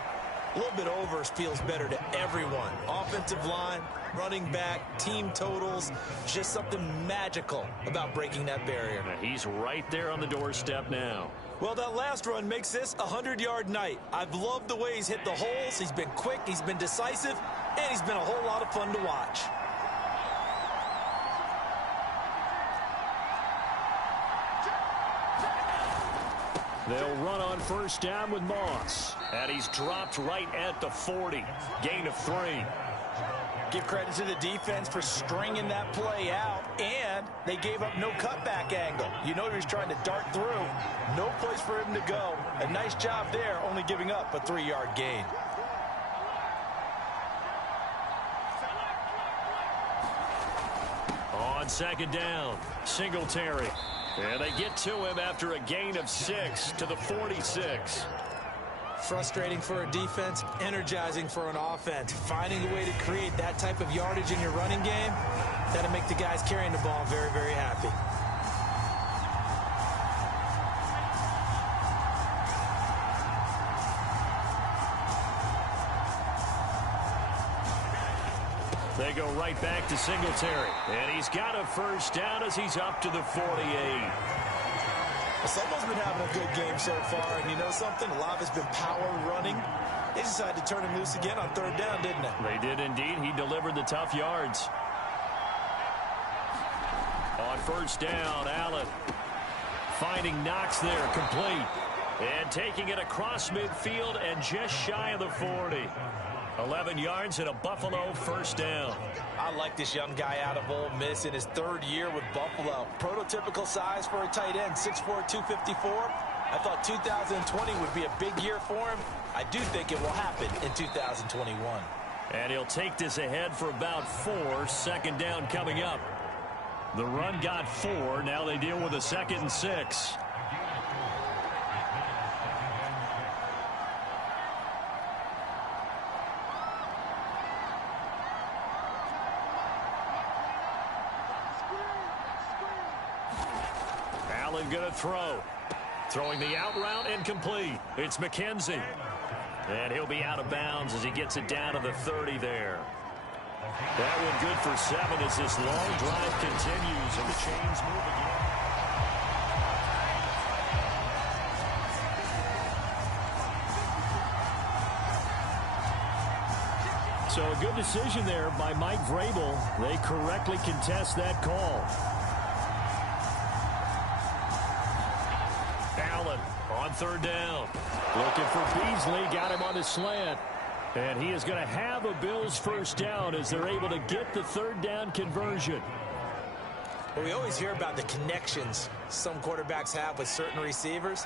A little bit over feels better to everyone. Offensive line, running back, team totals. Just something magical about breaking that barrier. He's right there on the doorstep now. Well, that last run makes this a 100-yard night. I've loved the way he's hit the holes. He's been quick, he's been decisive, and he's been a whole lot of fun to watch. They'll run on 1st down with Moss. And he's dropped right at the 40. Gain of 3. Give credit to the defense for stringing that play out, and they gave up no cutback angle. You know he was trying to dart through. No place for him to go. A nice job there, only giving up a 3-yard gain. On 2nd down, Singletary. And they get to him after a gain of 6 to the 46. Frustrating for a defense, energizing for an offense. Finding a way to create that type of yardage in your running game, that'll make the guys carrying the ball very, very happy. They go right back to Singletary. And he's got a 1st down as he's up to the 48. Someone's been having a good game so far, and you know something? A lot of it's been power running. They decided to turn him loose again on 3rd down, didn't they? They did indeed. He delivered the tough yards. On 1st down, Allen finding Knox there, complete. And taking it across midfield and just shy of the 40. 11 yards and a Buffalo 1st down. I like this young guy out of Ole Miss in his 3rd year with Buffalo. Prototypical size for a tight end, 6'4", 254. I thought 2020 would be a big year for him. I do think it will happen in 2021. And he'll take this ahead for about 4. 2nd down coming up. The run got 4. Now they deal with a 2nd and 6. Allen going to throw. Throwing the out route and complete. It's McKenzie. And he'll be out of bounds as he gets it down to the 30 there. That one good for 7 as this long drive continues and the chains move again. So a good decision there by Mike Vrabel. They correctly contest that call. Allen on 3rd down. Looking for Beasley. Got him on the slant. And he is going to have a Bills 1st down as they're able to get the 3rd down conversion. Well, we always hear about the connections some quarterbacks have with certain receivers.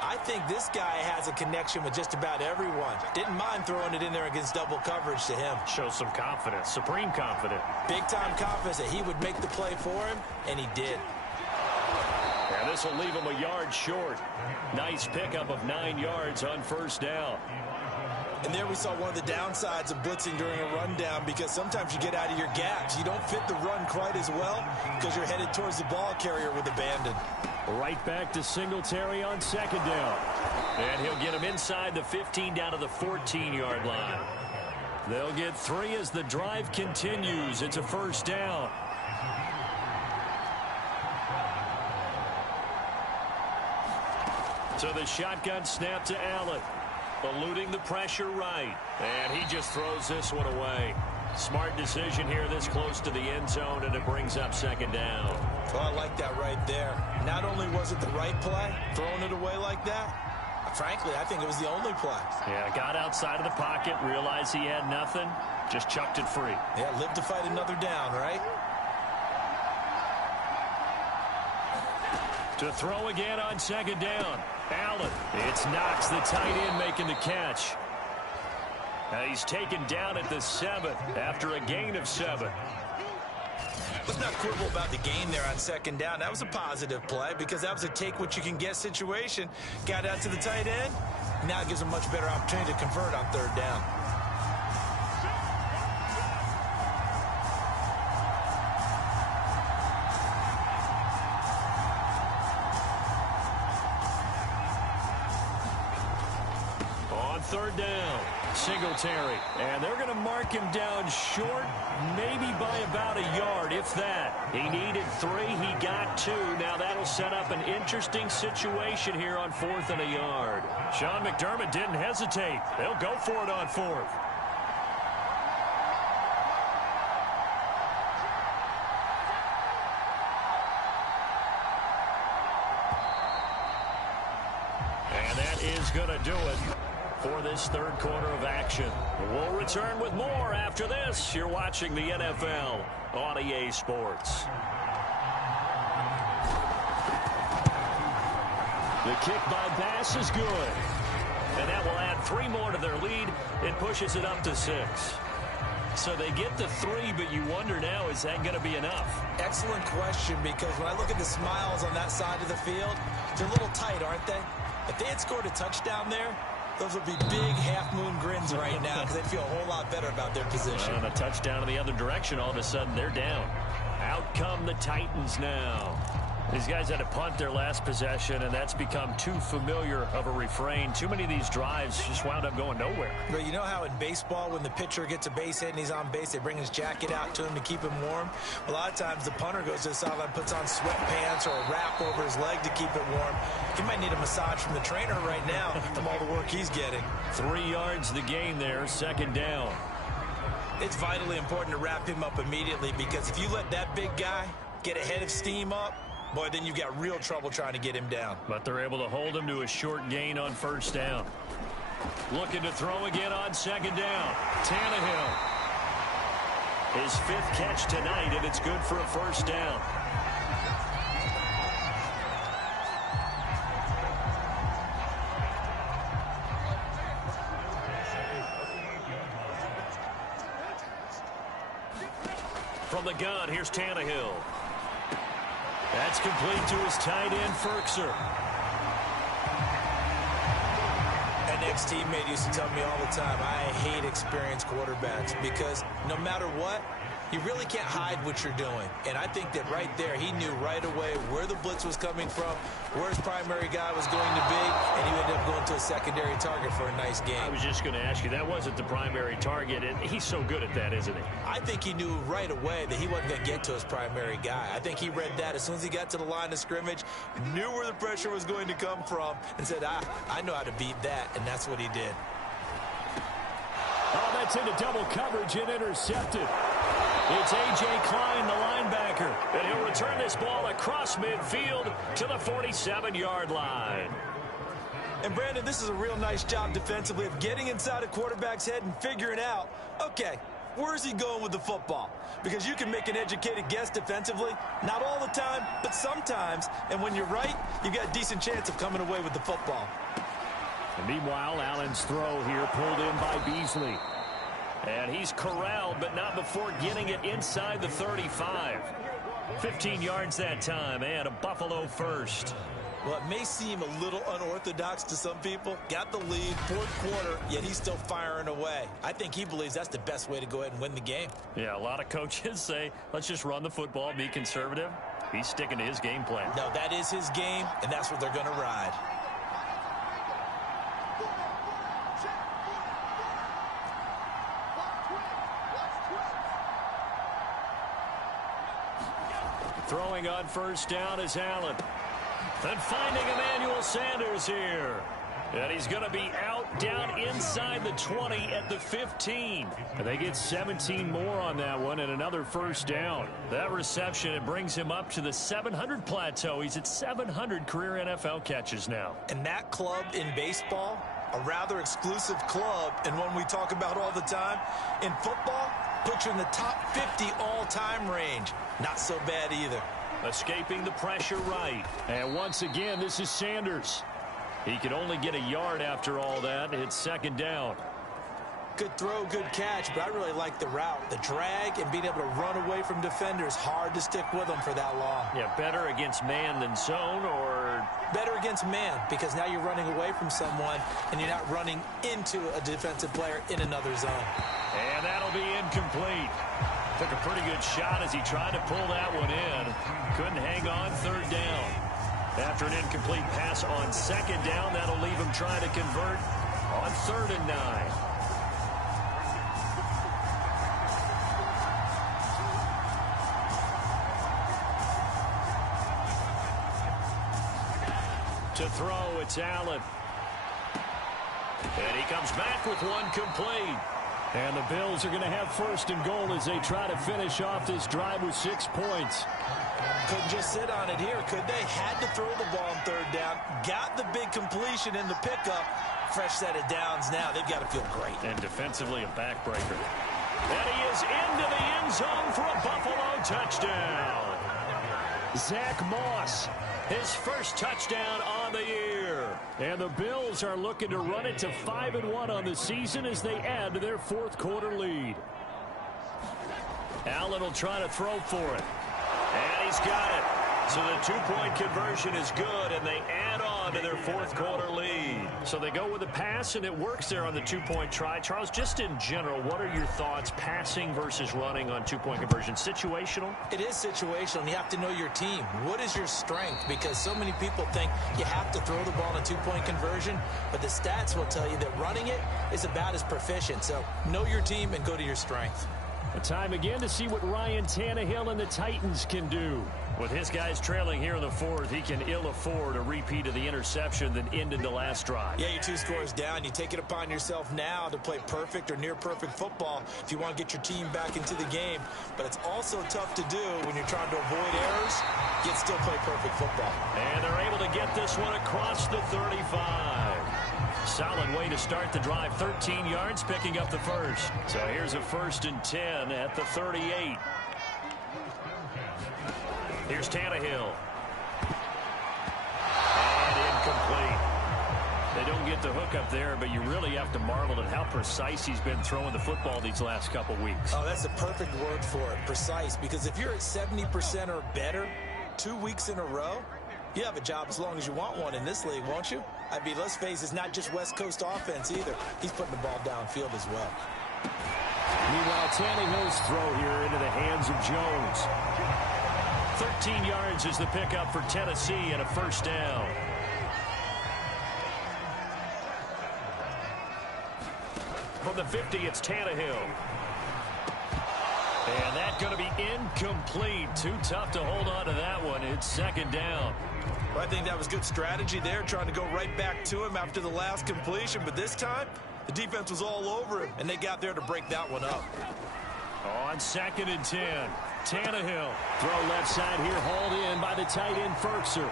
I think this guy has a connection with just about everyone. Didn't mind throwing it in there against double coverage to him. Shows some confidence, supreme confidence. Big-time confidence that he would make the play for him, and he did. And this will leave him a yard short. Nice pickup of 9 yards on 1st down. And there we saw one of the downsides of blitzing during a rundown, because sometimes you get out of your gaps. You don't fit the run quite as well because you're headed towards the ball carrier with abandon. Right back to Singletary on second down. And he'll get him inside the 15 down to the 14-yard line. They'll get 3 as the drive continues. It's a first down. So the shotgun snap to Allen. Eluding the pressure right. And he just throws this one away. Smart decision here this close to the end zone, and it brings up second down. Well, I like that right there. Not only was it the right play, throwing it away like that, frankly, I think it was the only play. Yeah, got outside of the pocket, realized he had nothing, just chucked it free. Yeah, live to fight another down, right? To throw again on second down. Allen. It's Knox, the tight end, making the catch. He's taken down at the 7 after a gain of 7. Let's not quibble about the gain there on second down. That was a positive play because that was a take-what-you-can-get situation. Got out to the tight end. Now it gives him a much better opportunity to convert on third down. Third down, Singletary. And they're going to mark him down short, maybe by about a yard, if that. He needed 3, he got 2. Now that'll set up an interesting situation here on 4th and a yard. Sean McDermott didn't hesitate. They'll go for it on 4th. And that is going to do it for this third quarter of action. We'll return with more after this. You're watching the NFL on EA Sports. The kick by Bass is good. And that will add 3 more to their lead. It pushes it up to 6. So they get the 3, but you wonder now, is that going to be enough? Excellent question, because when I look at the smiles on that side of the field, they're a little tight, aren't they? If they had scored a touchdown there, those would be big half-moon grins right now because they'd feel a whole lot better about their position. And a touchdown in the other direction, all of a sudden they're down. Out come the Titans now. These guys had to punt their last possession, and that's become too familiar of a refrain. Too many of these drives just wound up going nowhere. But you know how in baseball, when the pitcher gets a base hit and he's on base, they bring his jacket out to him to keep him warm? A lot of times the punter goes to the sideline, puts on sweatpants or a wrap over his leg to keep it warm. He might need a massage from the trainer right now from all the work he's getting. 3 yards the gain there, second down. It's vitally important to wrap him up immediately, because if you let that big guy get ahead of steam up, boy, then you've got real trouble trying to get him down. But they're able to hold him to a short gain on first down. Looking to throw again on second down. Tannehill. His 5th catch tonight, and it's good for a first down. From the gun, here's Tannehill. That's complete to his tight end, Firkser. An ex-teammate used to tell me all the time, I hate experienced quarterbacks because no matter what, you really can't hide what you're doing. And I think that right there, he knew right away where the blitz was coming from, where his primary guy was going to be, and he ended up going to a secondary target for a nice game. I was just going to ask you, that wasn't the primary target, and he's so good at that, isn't he? I think he knew right away that he wasn't going to get to his primary guy. I think he read that as soon as he got to the line of scrimmage, knew where the pressure was going to come from, and said, I know how to beat that, and that's what he did. Oh, that's into double coverage and intercepted. It's A.J. Klein, the linebacker, and he'll return this ball across midfield to the 47-yard line. And, Brandon, this is a real nice job defensively of getting inside a quarterback's head and figuring out, okay, where's he going with the football? Because you can make an educated guess defensively, not all the time, but sometimes. And when you're right, you've got a decent chance of coming away with the football. And meanwhile, Allen's throw here pulled in by Beasley. And he's corralled, but not before getting it inside the 35. 15 yards that time, and a Buffalo first. Well, it may seem a little unorthodox to some people. Got the lead, fourth quarter, yet he's still firing away. I think he believes that's the best way to go ahead and win the game. Yeah, a lot of coaches say, let's just run the football, be conservative. He's sticking to his game plan. No, that is his game, and that's what they're going to ride. Throwing on first down is Allen. Then finding Emmanuel Sanders here. And he's going to be out down inside the 20 at the 15. And they get 17 more on that one and another first down. That reception, it brings him up to the 700 plateau. He's at 700 career NFL catches now. And that club in baseball, a rather exclusive club and one we talk about all the time. In football, puts you in the top 50 all-time range. Not so bad either. Escaping the pressure right. And once again, this is Sanders. He could only get a yard after all that. It's second down. Good throw, good catch, but I really like the route. The drag and being able to run away from defenders. Hard to stick with them for that long. Yeah, better against man than zone, or better against man, because now you're running away from someone and you're not running into a defensive player in another zone. And that'll be incomplete. Took a pretty good shot as he tried to pull that one in. Couldn't hang on, third down. After an incomplete pass on second down, that'll leave him trying to convert on 3rd and 9. To throw, it's Allen. And he comes back with one complete. And the Bills are going to have 1st and goal as they try to finish off this drive with 6 points. Couldn't just sit on it here, could they? Had to throw the ball on 3rd down. Got the big completion in the pickup. Fresh set of downs now. They've got to feel great. And defensively, a backbreaker. And he is into the end zone for a Buffalo touchdown. Zach Moss, his first touchdown on the year. And the Bills are looking to run it to 5-1 on the season as they add to their 4th quarter lead. Allen will try to throw for it. And he's got it. So the 2-point conversion is good, and they add on to their 4th quarter lead. So they go with a pass, and it works there on the 2-point try. Charles, just in general, what are your thoughts, passing versus running on 2-point conversion? Situational? It is situational, and you have to know your team. What is your strength? Because so many people think you have to throw the ball in a 2-point conversion, but the stats will tell you that running it is about as proficient. So know your team and go to your strength. A time again to see what Ryan Tannehill and the Titans can do. With his guys trailing here in the 4th, he can ill afford a repeat of the interception that ended the last drive. Yeah, you're 2 scores down. You take it upon yourself now to play perfect or near perfect football if you want to get your team back into the game. But it's also tough to do when you're trying to avoid errors, yet still play perfect football. And they're able to get this one across the 35. Solid way to start the drive. 13 yards, picking up the first. So here's a 1st and 10 at the 38. Here's Tannehill. And incomplete. They don't get the hook up there, but you really have to marvel at how precise he's been throwing the football these last couple weeks. Oh, that's a perfect word for it, precise. Because if you're at 70% or better 2 weeks in a row, you have a job as long as you want one in this league, won't you? I mean, let's face it, it's not just West Coast offense either. He's putting the ball downfield as well. Meanwhile, Tannehill's throw here into the hands of Jones. 13 yards is the pickup for Tennessee and a 1st down. From the 50, it's Tannehill. And that's going to be incomplete. Too tough to hold on to that one. It's 2nd down. Well, I think that was good strategy there, trying to go right back to him after the last completion. But this time, the defense was all over him, and they got there to break that one up. On 2nd and 10, Tannehill. Throw left side here, hauled in by the tight end, Ferkser.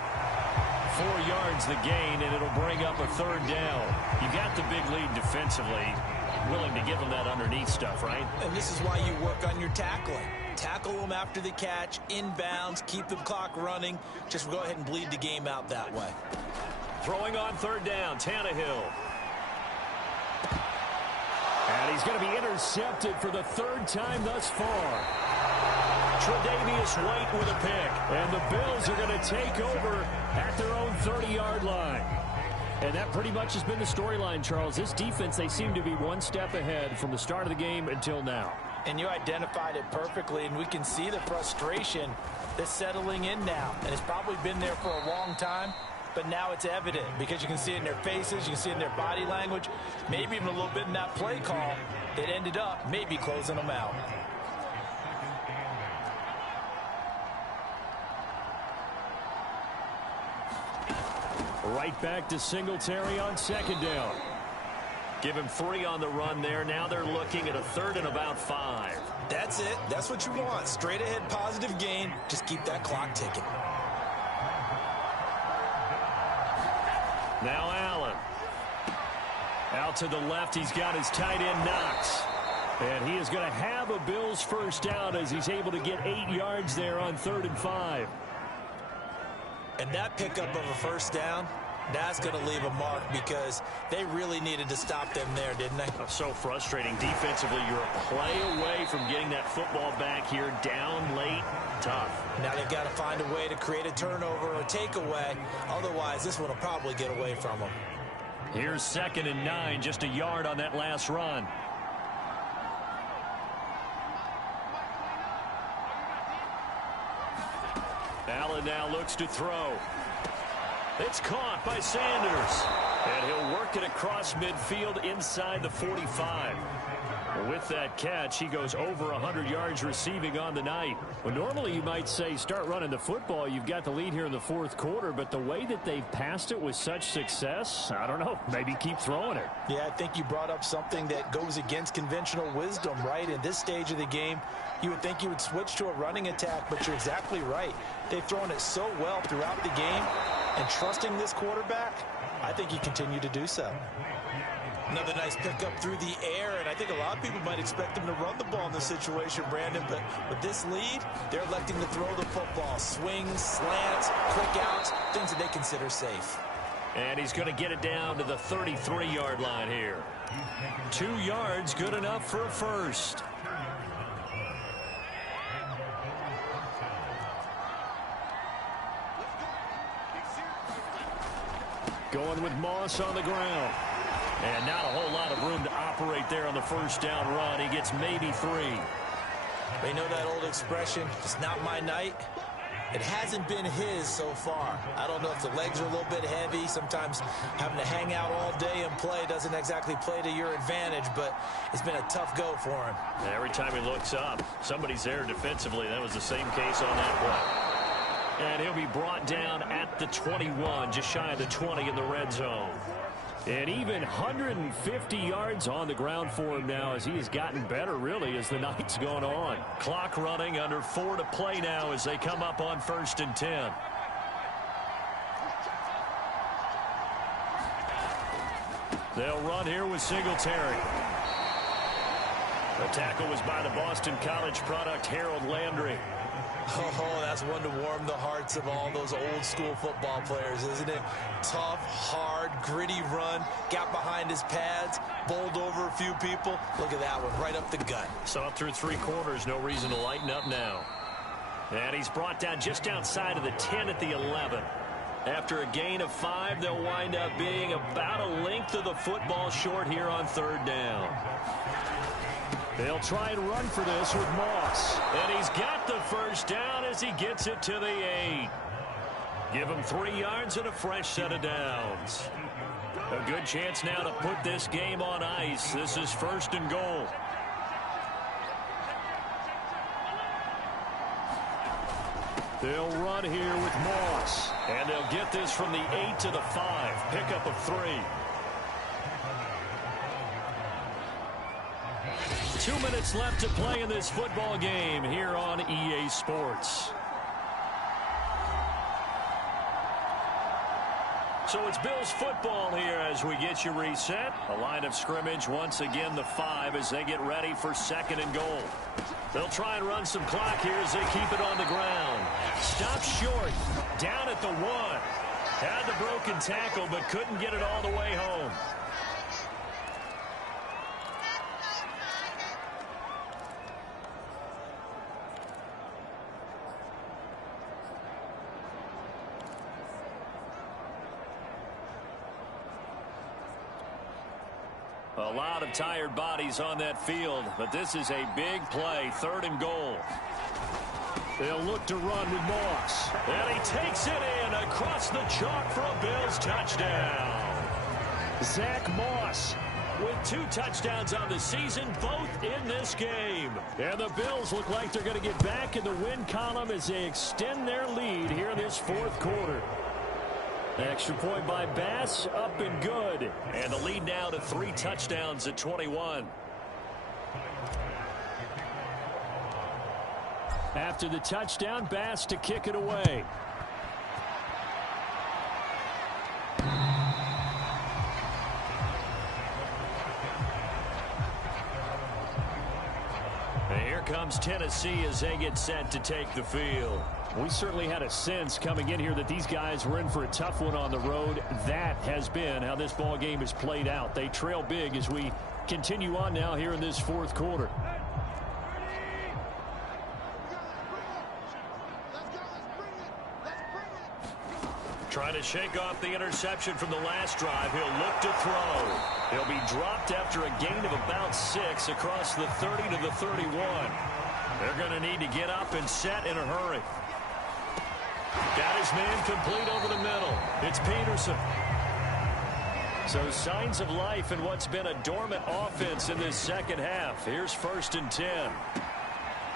4 yards the gain, and it'll bring up a 3rd down. You got the big lead defensively. Willing to give them that underneath stuff, right? And this is why you work on your tackling. Tackle them after the catch, inbounds, keep the clock running. Just go ahead and bleed the game out that way. Throwing on 3rd down, Tannehill. And he's going to be intercepted for the 3rd time thus far. Tre'Davious White with a pick. And the Bills are going to take over at their own 30-yard line. And that pretty much has been the storyline, Charles. This defense, they seem to be one step ahead from the start of the game until now. And you identified it perfectly, and we can see the frustration that's settling in now. And it's probably been there for a long time, but now it's evident because you can see it in their faces, you can see it in their body language, maybe even a little bit in that play call that ended up maybe closing them out. Right back to Singletary on second down. Give him 3 on the run there. Now they're looking at a 3rd and about 5. That's it. That's what you want. Straight ahead positive gain. Just keep that clock ticking. Now Allen. Out to the left. He's got his tight end Knox. And he is going to have a Bills first down as he's able to get 8 yards there on 3rd and 5. And that pickup of a first down, that's going to leave a mark because they really needed to stop them there, didn't they? So frustrating. Defensively, you're a play away from getting that football back here down late. Tough. Now they've got to find a way to create a turnover or takeaway. Otherwise, this one will probably get away from them. Here's 2nd and 9, just a yard on that last run. Allen now looks to throw. It's caught by Sanders. And he'll work it across midfield inside the 45. With that catch, he goes over 100 yards receiving on the night. Well, normally you might say start running the football. You've got the lead here in the 4th quarter, but the way that they've passed it with such success, I don't know, maybe keep throwing it. Yeah, I think you brought up something that goes against conventional wisdom, right? In this stage of the game, you would think you would switch to a running attack, but you're exactly right. They've thrown it so well throughout the game, and trusting this quarterback, I think you continue to do so. Another nice pickup through the air, and I think a lot of people might expect them to run the ball in this situation, Brandon, but with this lead, they're electing to throw the football. Swings, slants, quick outs, things that they consider safe. And he's going to get it down to the 33-yard line here. 2 yards, good enough for a first. Going with Moss on the ground. And not a whole lot of room to operate there on the first down run. He gets maybe 3. They know that old expression, it's not my night. It hasn't been his so far. I don't know if the legs are a little bit heavy. Sometimes having to hang out all day and play doesn't exactly play to your advantage, but it's been a tough go for him. Every time he looks up, somebody's there defensively. That was the same case on that play. And he'll be brought down at the 21, just shy of the 20 in the red zone. And even 150 yards on the ground for him now as he has gotten better, really, as the night's gone on. Clock running, under 4 to play now as they come up on 1st and 10. They'll run here with Singletary. The tackle was by the Boston College product, Harold Landry. Oh, that's one to warm the hearts of all those old school football players, isn't it? Tough, hard, gritty run, got behind his pads, bowled over a few people. Look at that one, right up the gut. Saw it through 3 quarters, no reason to lighten up now. And he's brought down just outside of the 10 at the 11. After a gain of 5, they'll wind up being about a length of the football short here on 3rd down. They'll try and run for this with Moss. And he's got the first down as he gets it to the 8. Give him 3 yards and a fresh set of downs. A good chance now to put this game on ice. This is 1st and goal. They'll run here with Moss. And they'll get this from the 8 to the 5. Pickup of 3. 2 minutes left to play in this football game here on EA Sports. So it's Bills football here as we get you reset. A line of scrimmage once again the 5 as they get ready for 2nd and goal. They'll try and run some clock here as they keep it on the ground. Stop short. Down at the 1. Had the broken tackle but couldn't get it all the way home. A lot of tired bodies on that field, but this is a big play, 3rd and goal. They'll look to run with Moss. And he takes it in across the chalk for a Bills touchdown. Zach Moss with 2 touchdowns on the season, both in this game. And the Bills look like they're going to get back in the win column as they extend their lead here in this 4th quarter. Extra point by Bass, up and good. And the lead now to 3 touchdowns at 21. After the touchdown, Bass to kick it away. And here comes Tennessee as they get set to take the field. We certainly had a sense coming in here that these guys were in for a tough one on the road. That has been how this ball game has played out. They trail big as we continue on now here in this 4th quarter. Trying to shake off the interception from the last drive. He'll look to throw. He'll be dropped after a gain of about 6 across the 30 to the 31. They're going to need to get up and set in a hurry. Got his man complete over the middle. It's Peterson. So signs of life in what's been a dormant offense in this second half. Here's 1st and 10.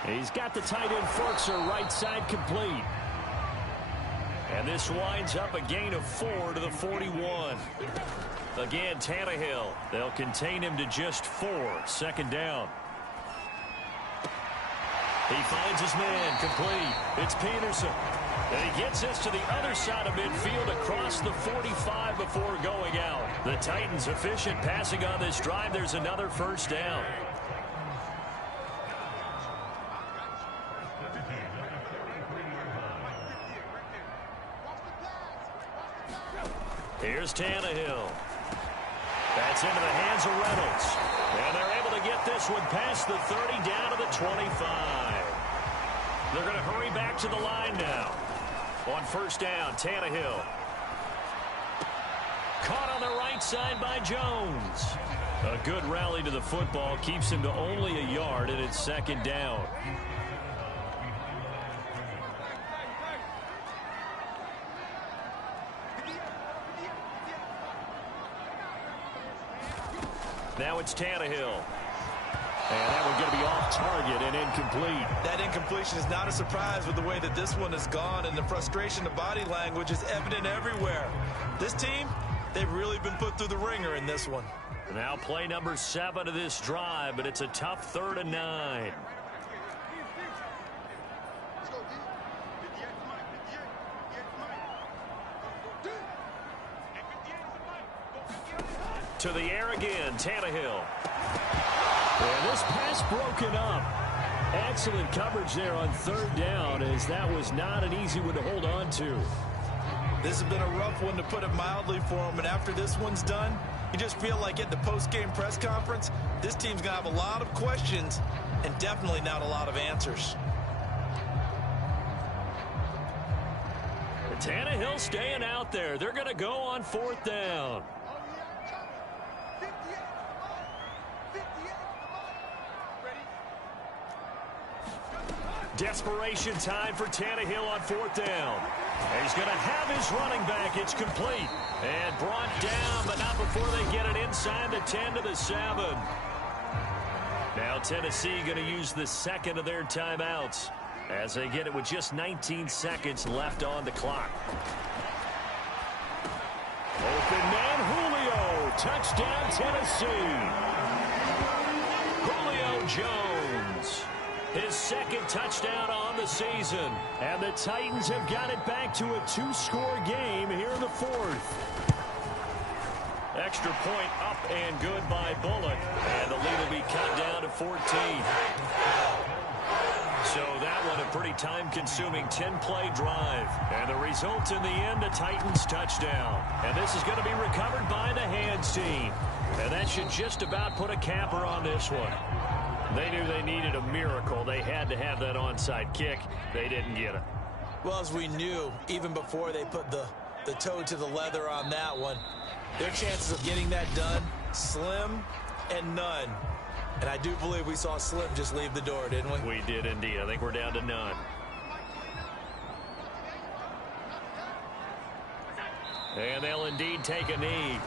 He's got the tight end Firkser right side complete. And this winds up a gain of 4 to the 41. Again, Tannehill. They'll contain him to just 4. 2nd down. He finds his man complete. It's Peterson. And he gets this to the other side of midfield across the 45 before going out. The Titans efficient passing on this drive. There's another 1st down. Here's Tannehill. That's into the hands of Reynolds. And they're able to get this one past the 30 down to the 25. They're going to hurry back to the line now. On 1st down, Tannehill. Caught on the right side by Jones. A good rally to the football keeps him to only a yard, and it's 2nd down. Now it's Tannehill. And that one going to be off target and incomplete. That incompletion is not a surprise with the way that this one has gone, and the frustration, the body language is evident everywhere. This team, they've really been put through the ringer in this one. Now play number 7 of this drive, but it's a tough 3rd and 9. To the air again, Tannehill. And this pass broken up. Excellent coverage there on 3rd down, as that was not an easy one to hold on to. This has been a rough one, to put it mildly, for him. And after this one's done, you just feel like at the post-game press conference, this team's going to have a lot of questions and definitely not a lot of answers. Tannehill staying out there. They're going to go on 4th down. Desperation time for Tannehill on 4th down. And he's going to have his running back. It's complete. And brought down, but not before they get it inside the 10 to the 7. Now Tennessee going to use the 2nd of their timeouts as they get it with just 19 seconds left on the clock. Open man Julio. Touchdown Tennessee. Julio Jones. His 2nd touchdown on the season. And the Titans have got it back to a 2-score game here in the 4th. Extra point up and good by Bullock. And the lead will be cut down to 14. So that one a pretty time-consuming 10-play drive. And the result in the end, a Titans touchdown. And this is going to be recovered by the Hands team. And that should just about put a capper on this one. They knew they needed a miracle. They had to have that onside kick. They didn't get it. Well, as we knew, even before they put the toe to the leather on that one, their chances of getting that done, slim and none. And I do believe we saw Slim just leave the door, didn't we? We did indeed. I think we're down to none. And they'll indeed take a knee.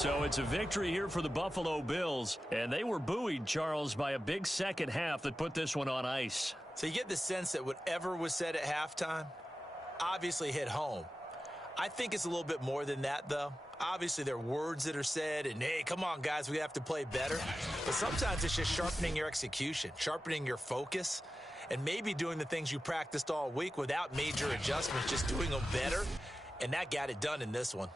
So it's a victory here for the Buffalo Bills, and they were buoyed, Charles, by a big second half that put this one on ice. So you get the sense that whatever was said at halftime obviously hit home. I think it's a little bit more than that, though. Obviously, there are words that are said, and, hey, come on, guys, we have to play better. But sometimes it's just sharpening your execution, sharpening your focus, and maybe doing the things you practiced all week without major adjustments, just doing them better, and that got it done in this one.